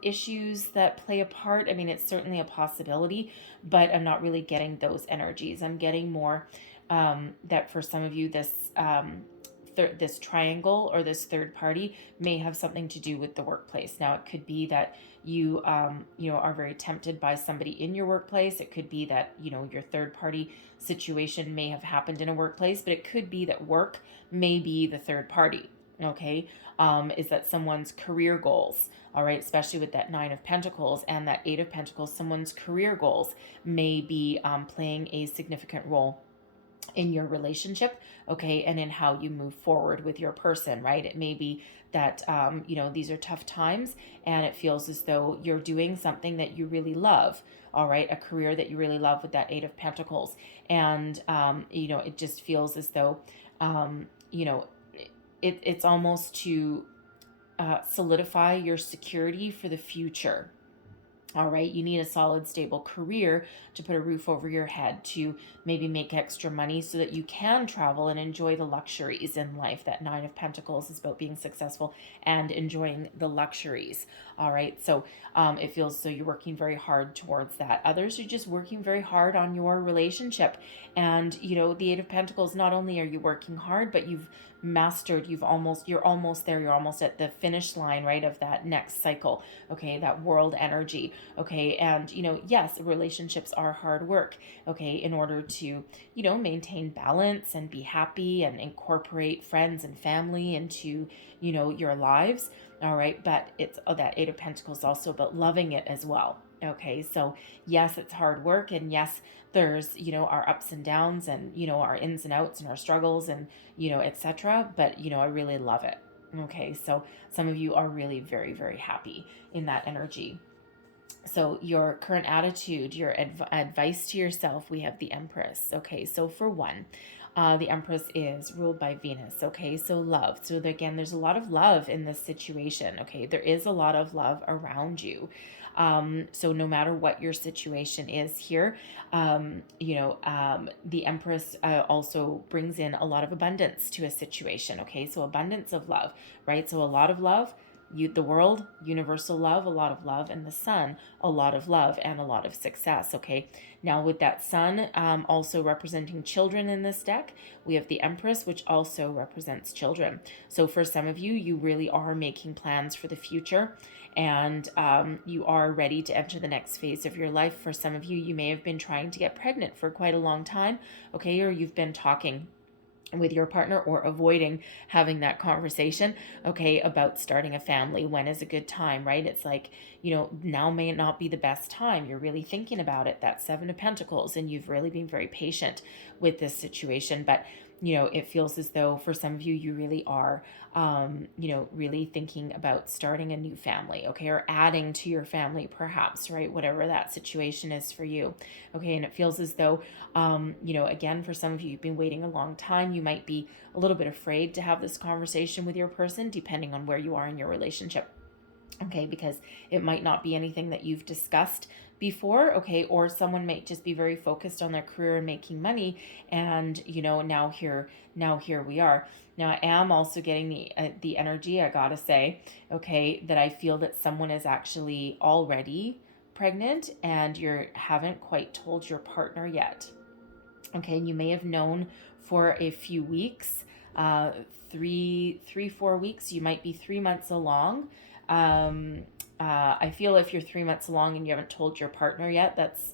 issues that play a part. I mean, it's certainly a possibility, but I'm not really getting those energies. I'm getting more that for some of you, this triangle or this third party may have something to do with the workplace. Now, it could be that you are very tempted by somebody in your workplace. It could be that, your third party situation may have happened in a workplace, but it could be that work may be the third party. Okay. Is that someone's career goals? All right. Especially with that 9 of Pentacles and that 8 of Pentacles, someone's career goals may be playing a significant role in your relationship, okay, and in how you move forward with your person, right? It may be that, these are tough times and it feels as though you're doing something that you really love, all right, a career that you really love with that 8 of Pentacles. And, it just feels as though, it's almost to solidify your security for the future. All right, you need a solid, stable career to put a roof over your head, to maybe make extra money so that you can travel and enjoy the luxuries in life. That 9 of Pentacles is about being successful and enjoying the luxuries. All right, so it feels as though you're working very hard towards that. Others are just working very hard on your relationship. And, the 8 of Pentacles, not only are you working hard, but you've mastered, you're almost there, you're almost at the finish line, right, of that next cycle, okay, that world energy, okay, and yes, relationships are hard work, okay, in order to maintain balance and be happy and incorporate friends and family into your lives, all right, but it's that 8 of Pentacles also about loving it as well. Okay, so yes, it's hard work, and yes, there's our ups and downs, and our ins and outs and our struggles, and etc. But I really love it. Okay, so some of you are really very, very happy in that energy. So your current attitude, your advice to yourself, we have the Empress. Okay, so for one, the Empress is ruled by Venus. Okay, so love. So again, there's a lot of love in this situation. Okay, there is a lot of love around you. So no matter what your situation is here, the Empress also brings in a lot of abundance to a situation. Okay, so abundance of love, right? So a lot of love. The world, universal love, a lot of love, and the sun, a lot of love and a lot of success. Okay, now with that sun also representing children in this deck, we have the Empress, which also represents children. So for some of you, you really are making plans for the future, and you are ready to enter the next phase of your life. For some of you, you may have been trying to get pregnant for quite a long time, okay, or you've been talking with your partner or avoiding having that conversation, okay, about starting a family. When is a good time, right? It's like, now may not be the best time. You're really thinking about it, that 7 of Pentacles, and you've really been very patient with this situation. But, it feels as though for some of you, you really are, really thinking about starting a new family, okay, or adding to your family perhaps, right? Whatever that situation is for you, okay, and it feels as though, again, for some of you, you've been waiting a long time. You might be a little bit afraid to have this conversation with your person, depending on where you are in your relationship. Okay, because it might not be anything that you've discussed before, okay, or someone might just be very focused on their career and making money, and now here we are. Now I am also getting the energy, I gotta say, okay, that I feel that someone is actually already pregnant and you haven't quite told your partner yet. Okay, and you may have known for a few weeks, 4 weeks. You might be 3 months along. I feel if you're 3 months along and you haven't told your partner yet, that's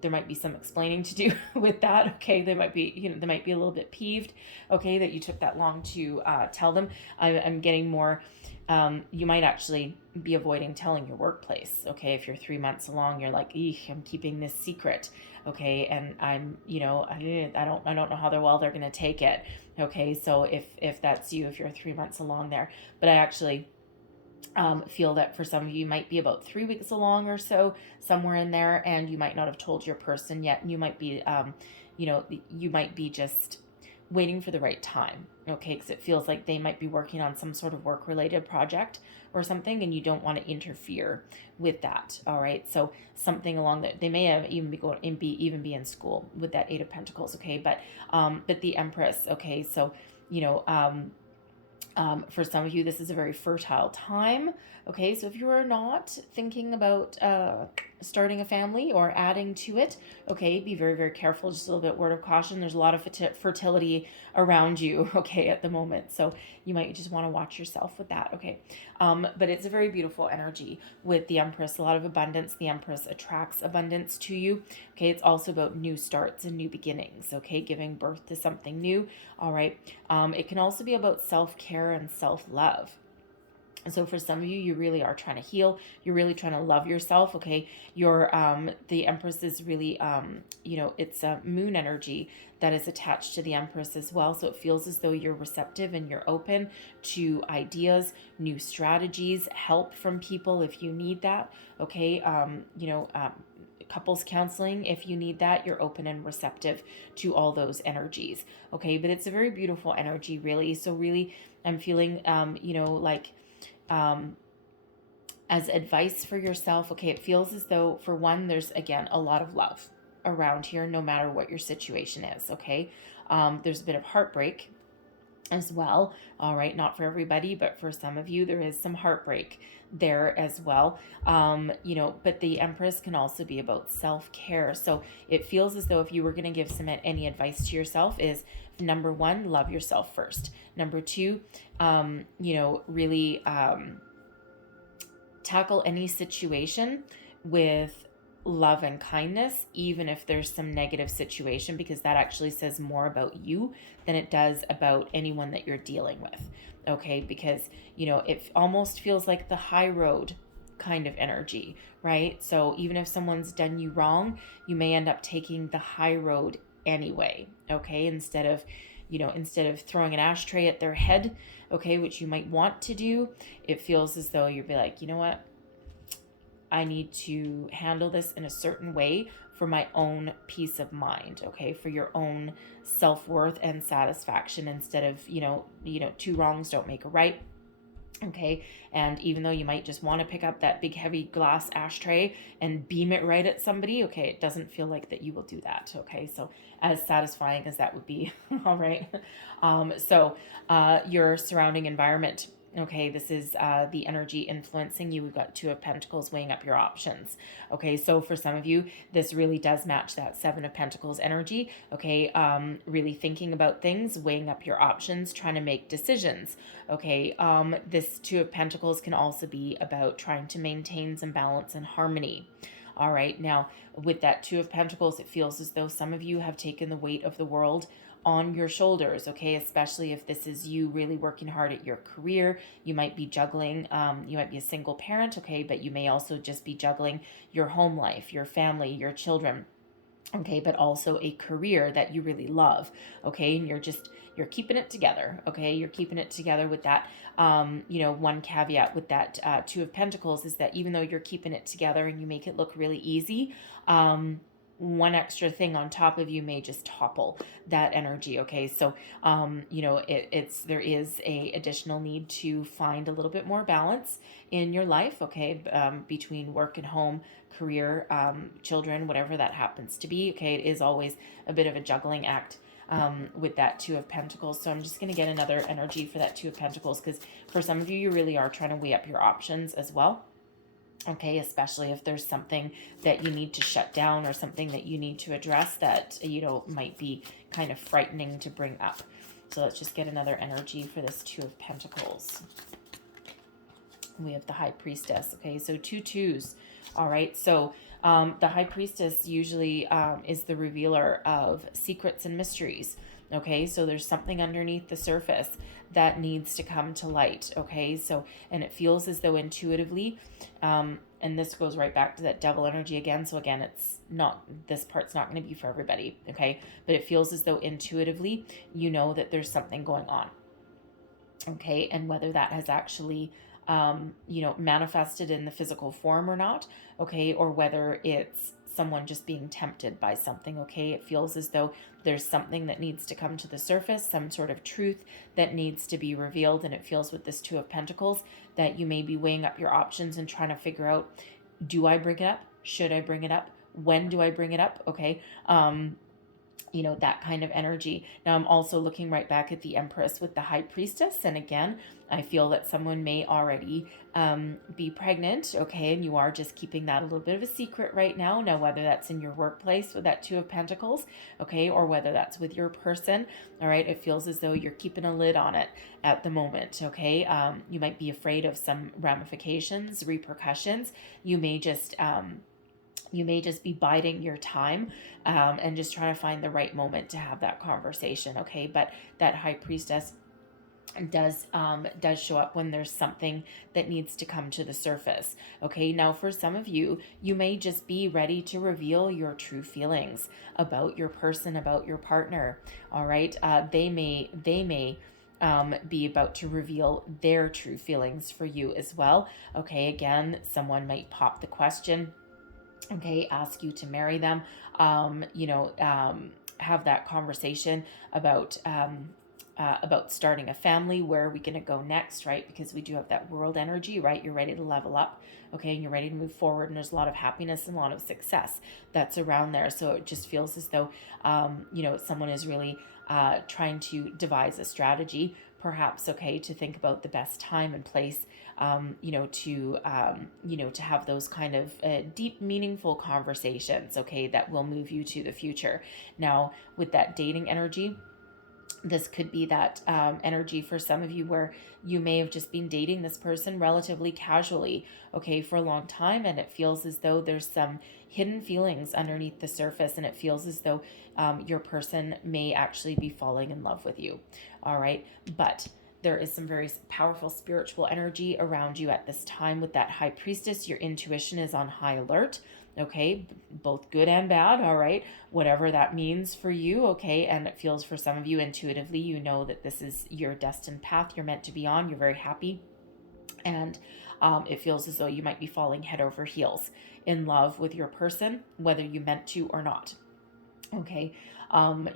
there might be some explaining to do with that. Okay, they might be, they might be a little bit peeved. Okay, that you took that long to tell them. I'm getting more. You might actually be avoiding telling your workplace. Okay, if you're 3 months along, you're like, I'm keeping this secret. Okay, and I'm, I don't know how they're going to take it. Okay, so if that's you, if you're 3 months along there, but I actually feel that for some of you might be about 3 weeks along or so, somewhere in there, and you might not have told your person yet, and you might be you might be just waiting for the right time. Okay, because it feels like they might be working on some sort of work related project or something, and you don't want to interfere with that. All right, so something along that, they may have even be in school with that Eight of Pentacles. Okay, but the Empress. Okay, so for some of you, this is a very fertile time. Okay, so if you are not thinking about starting a family or adding to it, okay, be very, very careful. Just a little bit word of caution. There's a lot of fertility around you, okay, at the moment. So you might just want to watch yourself with that, okay? But it's a very beautiful energy with the Empress, a lot of abundance. The Empress attracts abundance to you, okay? It's also about new starts and new beginnings, okay? Giving birth to something new, all right? It can also be about self-care and self-love. And so for some of you, you really are trying to heal. You're really trying to love yourself. Okay. The Empress is really, it's a moon energy that is attached to the Empress as well. So it feels as though you're receptive and you're open to ideas, new strategies, help from people if you need that. Okay. Couples counseling, if you need that, you're open and receptive to all those energies. Okay. But it's a very beautiful energy, really. So really, I'm feeling, as advice for yourself, okay, it feels as though, for one, there's, again, a lot of love around here, no matter what your situation is, okay? There's a bit of heartbreak as well, all right? Not for everybody, but for some of you, there is some heartbreak there as well. But the Empress can also be about self-care. So it feels as though if you were going to give any advice to yourself, is number one, love yourself first. Number two, really tackle any situation with love and kindness, even if there's some negative situation, because that actually says more about you than it does about anyone that you're dealing with. Okay, because it almost feels like the high road kind of energy, right? So even if someone's done you wrong, you may end up taking the high road anyway. Okay, instead of throwing an ashtray at their head, okay, which you might want to do, it feels as though you'd be like, you know what? I need to handle this in a certain way for my own peace of mind, okay, for your own self-worth and satisfaction, instead of, two wrongs don't make a right. Okay, and even though you might just want to pick up that big heavy glass ashtray and beam it right at somebody, okay, it doesn't feel like that you will do that. Okay, so as satisfying as that would be, all right. Your surrounding environment. Okay, this is the energy influencing you. We've got Two of Pentacles weighing up your options. Okay, so for some of you, this really does match that Seven of Pentacles energy. Okay, really thinking about things, weighing up your options, trying to make decisions. Okay, this Two of Pentacles can also be about trying to maintain some balance and harmony. All right, now with that Two of Pentacles, it feels as though some of you have taken the weight of the world on your shoulders, okay, especially if this is you really working hard at your career. You might be juggling, you might be a single parent, okay, but you may also just be juggling your home life, your family, your children, okay, but also a career that you really love, okay, and you're keeping it together, okay, you're keeping it together with that. One caveat with that Two of Pentacles is that even though you're keeping it together and you make it look really easy, one extra thing on top of you may just topple that energy. Okay, so you know, there is a additional need to find a little bit more balance in your life. Okay, between work and home, career, children, whatever that happens to be. Okay, it is always a bit of a juggling act with that Two of Pentacles. So I'm just going to get another energy for that Two of Pentacles, because for some of you, you really are trying to weigh up your options as well. Okay, especially if there's something that you need to shut down or something that you need to address that, you know, might be kind of frightening to bring up. So let's just get another energy for this Two of Pentacles. We have the High Priestess. Okay, so 2 twos. All right, so the High Priestess usually is the revealer of secrets and mysteries. Okay, so there's something underneath the surface that needs to come to light. Okay, so, and it feels as though intuitively, and this goes right back to that Devil energy again. So again, it's not, this part's not going to be for everybody. Okay, but it feels as though intuitively, you know that there's something going on. Okay, and whether that has actually you know, manifested in the physical form or not, okay, or whether it's someone just being tempted by something. Okay, it feels as though there's something that needs to come to the surface, some sort of truth that needs to be revealed. And it feels with this Two of Pentacles that you may be weighing up your options and trying to figure out, do I bring it up? Should I bring it up? When do I bring it up? Okay, you know, that kind of energy. Now I'm also looking right back at the Empress with the High Priestess, and again, I feel that someone may already be pregnant. Okay, and you are just keeping that a little bit of a secret right now. Now, whether that's in your workplace with that Two of Pentacles, okay, or whether that's with your person, all right, it feels as though you're keeping a lid on it at the moment. Okay, you might be afraid of some ramifications, repercussions. You may just be biding your time and just trying to find the right moment to have that conversation. Okay, but that High Priestess does show up when there's something that needs to come to the surface. Okay, now for some of you, you may just be ready to reveal your true feelings about your person, about your partner. All right, they may be about to reveal their true feelings for you as well. Okay, again, someone might pop the question, okay, ask you to marry them, you know, have that conversation about starting a family. Where are we going to go next, right? Because we do have that World energy, right? You're ready to level up, okay, and you're ready to move forward, and there's a lot of happiness and a lot of success that's around there. So it just feels as though, you know, someone is really trying to devise a strategy, perhaps, okay, to think about the best time and place, you know, to have those kind of deep, meaningful conversations, okay, that will move you to the future. Now, with that dating energy, this could be that energy for some of you where you may have just been dating this person relatively casually, okay, for a long time, and it feels as though there's some hidden feelings underneath the surface, and it feels as though your person may actually be falling in love with you. All right, but there is some very powerful spiritual energy around you at this time with that High Priestess. Your intuition is on high alert. Okay, both good and bad. All right, whatever that means for you. Okay, and it feels for some of you intuitively, you know that this is your destined path you're meant to be on. You're very happy, and it feels as though you might be falling head over heels in love with your person, whether you meant to or not. Okay,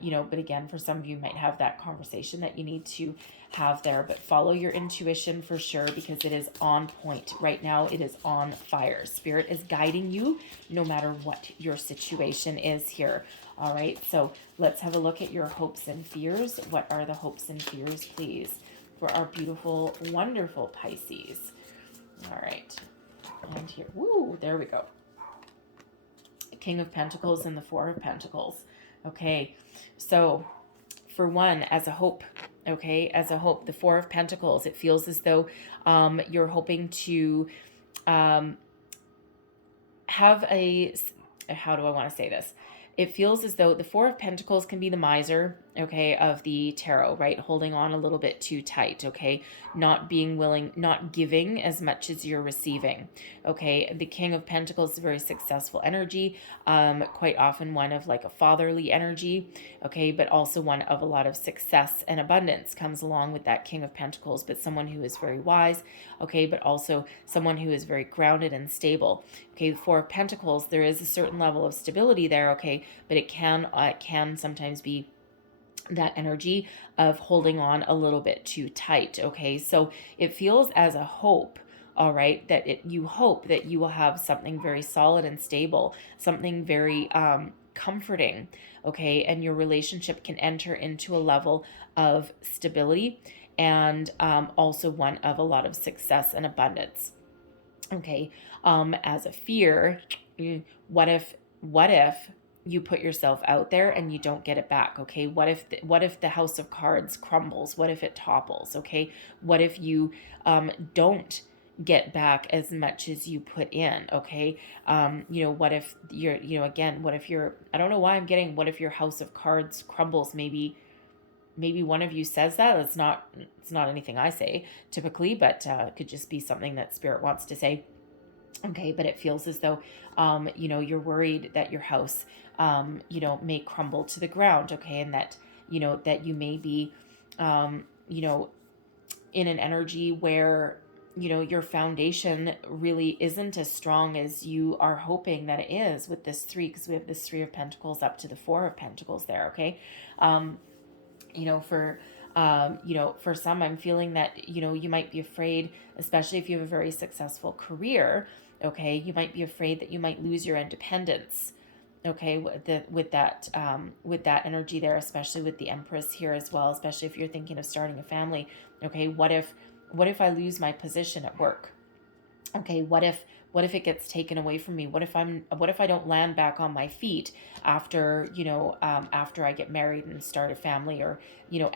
you know, but again, for some of you might have that conversation that you need to have there, but follow your intuition for sure, because it is on point right now. It is on fire. Spirit is guiding you no matter what your situation is here. All right, so let's have a look at your hopes and fears. What are the hopes and fears, please, for our beautiful, wonderful Pisces? All right, and here, woo, there we go. King of Pentacles and the Four of Pentacles. Okay, so for one, as a hope, okay, as a hope, the Four of Pentacles, it feels as though you're hoping to have a, how do I want to say this? It feels as though the Four of Pentacles can be the miser, okay, of the tarot, right? Holding on a little bit too tight, okay? Not being willing, not giving as much as you're receiving, okay? The King of Pentacles is a very successful energy, quite often one of like a fatherly energy, okay? But also one of a lot of success and abundance comes along with that King of Pentacles, but someone who is very wise, okay? But also someone who is very grounded and stable, okay? The Four of Pentacles, there is a certain level of stability there, okay? But it can sometimes be that energy of holding on a little bit too tight, okay? So it feels as a hope, all right, that you hope that you will have something very solid and stable, something very comforting, okay? And your relationship can enter into a level of stability and also one of a lot of success and abundance, okay? As a fear, what if you put yourself out there and you don't get it back, okay? What if the house of cards crumbles? What if it topples, okay? What if you don't get back as much as you put in, okay? What if you're, again, what if you're, I don't know why I'm getting, what if your house of cards crumbles? Maybe one of you says that. It's not anything I say typically, but it could just be something that spirit wants to say. Okay, but it feels as though, you're worried that your house, may crumble to the ground. Okay, and that you may be, um, you know, in an energy where, your foundation really isn't as strong as you are hoping that it is with this three, because we have this Three of Pentacles up to the Four of Pentacles there. Okay, um, you know, for for some, I'm feeling that, you might be afraid, especially if you have a very successful career, okay, you might be afraid that you might lose your independence, okay, with that energy there, especially with the Empress here as well, especially if you're thinking of starting a family, okay, what if I lose my position at work? Okay, what if it gets taken away from me? What if I don't land back on my feet after, after I get married and start a family, or,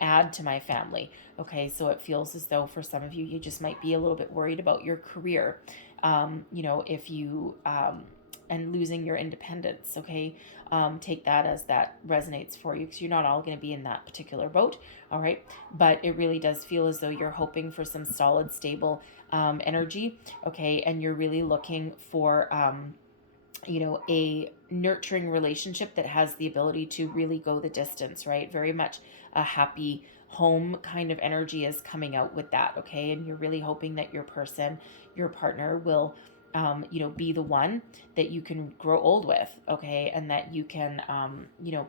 add to my family? Okay, so it feels as though for some of you, you just might be a little bit worried about your career, if you, and losing your independence, okay? Take that as that resonates for you, because you're not all going to be in that particular boat, all right? But it really does feel as though you're hoping for some solid, stable energy, okay? And you're really looking for, a nurturing relationship that has the ability to really go the distance, right? Very much a happy home kind of energy is coming out with that, okay? And you're really hoping that your partner will, be the one that you can grow old with, okay? And that you can,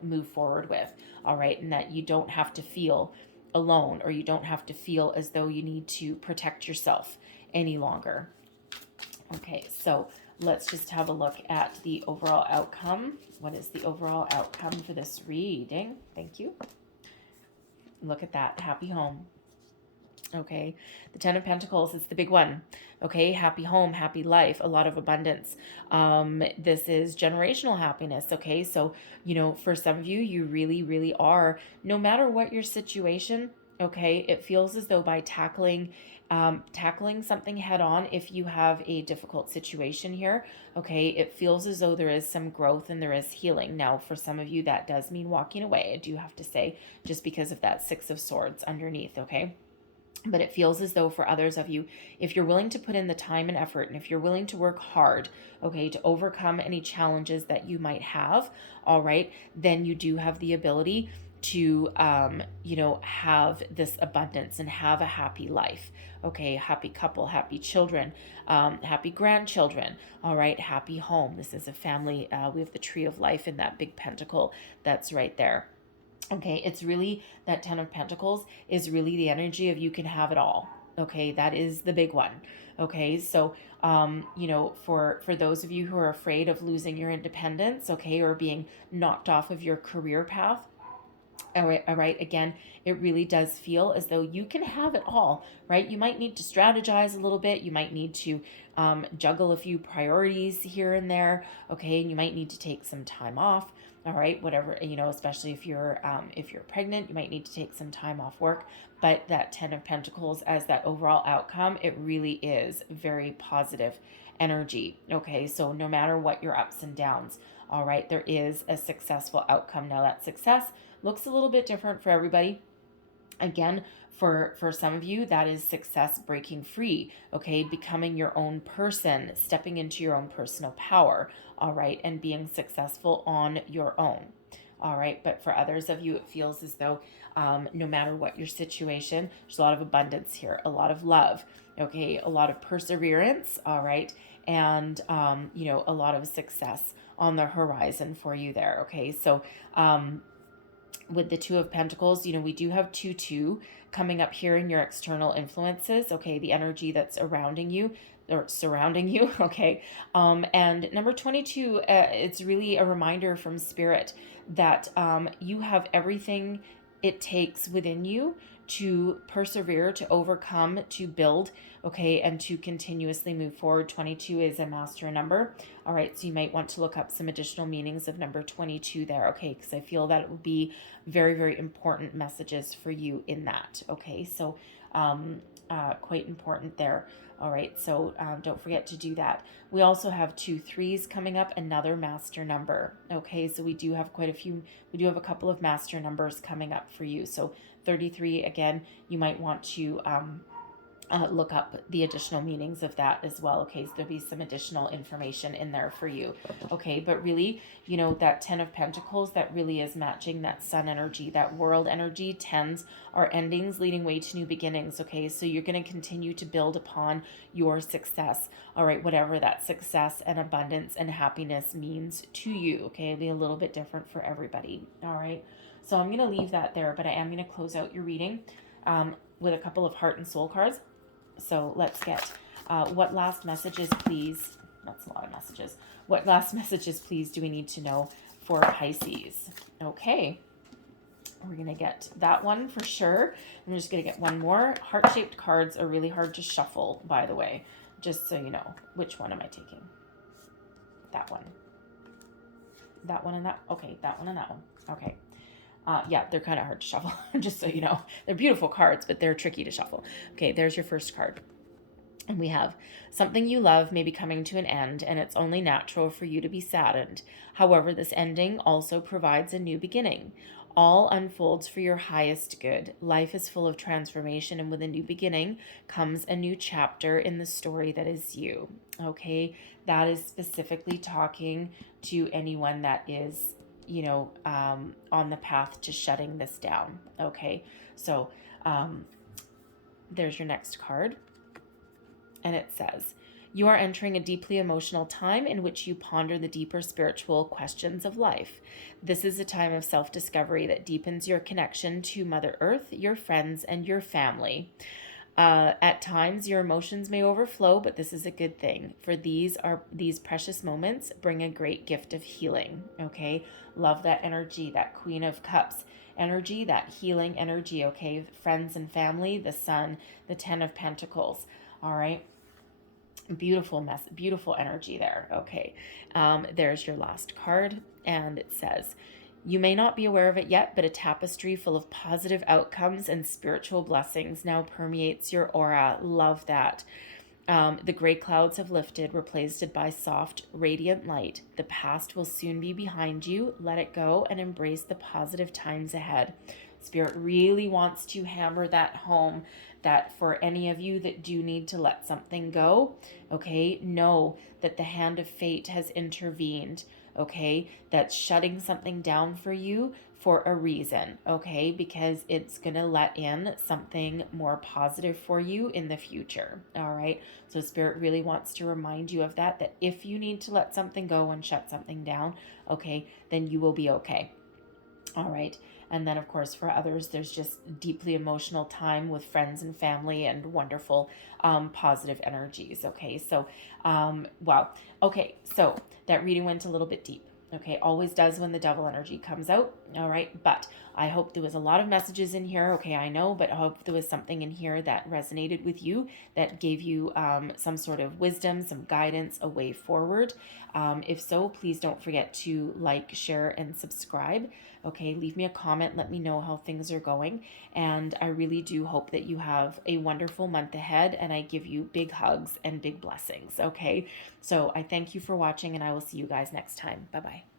move forward with, all right? And that you don't have to feel alone, or you don't have to feel as though you need to protect yourself any longer. Okay, so let's just have a look at the overall outcome. What is the overall outcome for this reading? Thank you. Look at that. Happy home. Okay, the Ten of Pentacles is the big one. Okay, happy home, happy life, a lot of abundance. This is generational happiness. Okay, so, for some of you, you really, really are, no matter what your situation, okay, it feels as though by tackling something head on, if you have a difficult situation here, okay, it feels as though there is some growth and there is healing. Now, for some of you, that does mean walking away, I do have to say, just because of that Six of Swords underneath, okay? But it feels as though for others of you, if you're willing to put in the time and effort, and if you're willing to work hard, okay, to overcome any challenges that you might have, all right, then you do have the ability to, have this abundance and have a happy life, okay, happy couple, happy children, happy grandchildren, all right, happy home. This is a family. We have the Tree of Life in that big pentacle that's right there. Okay, it's really that Ten of Pentacles is really the energy of you can have it all. Okay, that is the big one. Okay, so for those of you who are afraid of losing your independence, okay, or being knocked off of your career path, all right. Again, it really does feel as though you can have it all, right? You might need to strategize a little bit. You might need to juggle a few priorities here and there, okay? And you might need to take some time off, all right? Whatever, especially if you're pregnant, you might need to take some time off work. But that Ten of Pentacles as that overall outcome, it really is very positive energy, okay? So no matter what your ups and downs, All right, there is a successful outcome. Now that success looks a little bit different for everybody. Again, for some of you, that is success breaking free, okay? Becoming your own person, stepping into your own personal power, all right? And being successful on your own, all right? But for others of you, it feels as though no matter what your situation, there's a lot of abundance here, a lot of love, okay? A lot of perseverance, all right? And, you know, a lot of success on the horizon for you there, okay? So, with the Two of Pentacles, you know, we do have 2-2 coming up here in your external influences, okay, the energy that's surrounding you, okay. And number 22, it's really a reminder from Spirit that you have everything it takes within you to persevere, to overcome, to build, okay, and to continuously move forward. 22 is a master number. All right, so you might want to look up some additional meanings of number 22 there, okay, because I feel that it will be very, very important messages for you in that, okay? So quite important there. All right, so don't forget to do that. We also have 2 3s coming up, another master number, okay? So we do have a couple of master numbers coming up for you. So 33, again, you might want to look up the additional meanings of that as well. Okay, so there'll be some additional information in there for you. Okay, but really, you know, that 10 of Pentacles, that really is matching that sun energy, that world energy. 10s are endings leading way to new beginnings. Okay, so you're going to continue to build upon your success. All right, whatever that success and abundance and happiness means to you. Okay, it'll be a little bit different for everybody. All right, so I'm going to leave that there, but I am going to close out your reading with a couple of heart and soul cards. So let's get what last messages, please. That's a lot of messages. What last messages, please, do we need to know for Pisces? Okay. We're going to get that one for sure. I'm just going to get one more. Heart-shaped cards are really hard to shuffle, by the way. Just so you know. Which one am I taking? That one. That one and that. Okay, that one and that one. Okay. Yeah, they're kind of hard to shuffle, just so you know. They're beautiful cards, but they're tricky to shuffle. Okay, there's your first card. And we have something you love may be coming to an end, and it's only natural for you to be saddened. However, this ending also provides a new beginning. All unfolds for your highest good. Life is full of transformation, and with a new beginning comes a new chapter in the story that is you. Okay, that is specifically talking to anyone that is, you know, on the path to shutting this down. Okay, so there's your next card. And it says, you are entering a deeply emotional time in which you ponder the deeper spiritual questions of life. This is a time of self-discovery that deepens your connection to Mother Earth, your friends, and your family. At times, your emotions may overflow, but this is a good thing. For these precious moments bring a great gift of healing. Okay, love that energy, that Queen of Cups energy, that healing energy. Okay, friends and family, the Sun, the 10 of Pentacles. All right, beautiful energy there. Okay, there's your last card, and it says, you may not be aware of it yet, but a tapestry full of positive outcomes and spiritual blessings now permeates your aura. Love that. The gray clouds have lifted, replaced by soft, radiant light. The past will soon be behind you. Let it go and embrace the positive times ahead. Spirit really wants to hammer that home, that for any of you that do need to let something go, okay, know that the hand of fate has intervened. Okay, that's shutting something down for you for a reason, okay, because it's going to let in something more positive for you in the future. All right, so Spirit really wants to remind you of that if you need to let something go and shut something down, okay, then you will be okay. All right, and then of course for others, there's just deeply emotional time with friends and family and wonderful positive energies. Okay, so wow. Okay, so that reading went a little bit deep. Okay, always does when the devil energy comes out. All right, but I hope there was a lot of messages in here. Okay, I know, but I hope there was something in here that resonated with you, that gave you some sort of wisdom, some guidance, a way forward. If so, please don't forget to like, share, and subscribe. Okay, leave me a comment. Let me know how things are going. And I really do hope that you have a wonderful month ahead, and I give you big hugs and big blessings. Okay, so I thank you for watching, and I will see you guys next time. Bye-bye.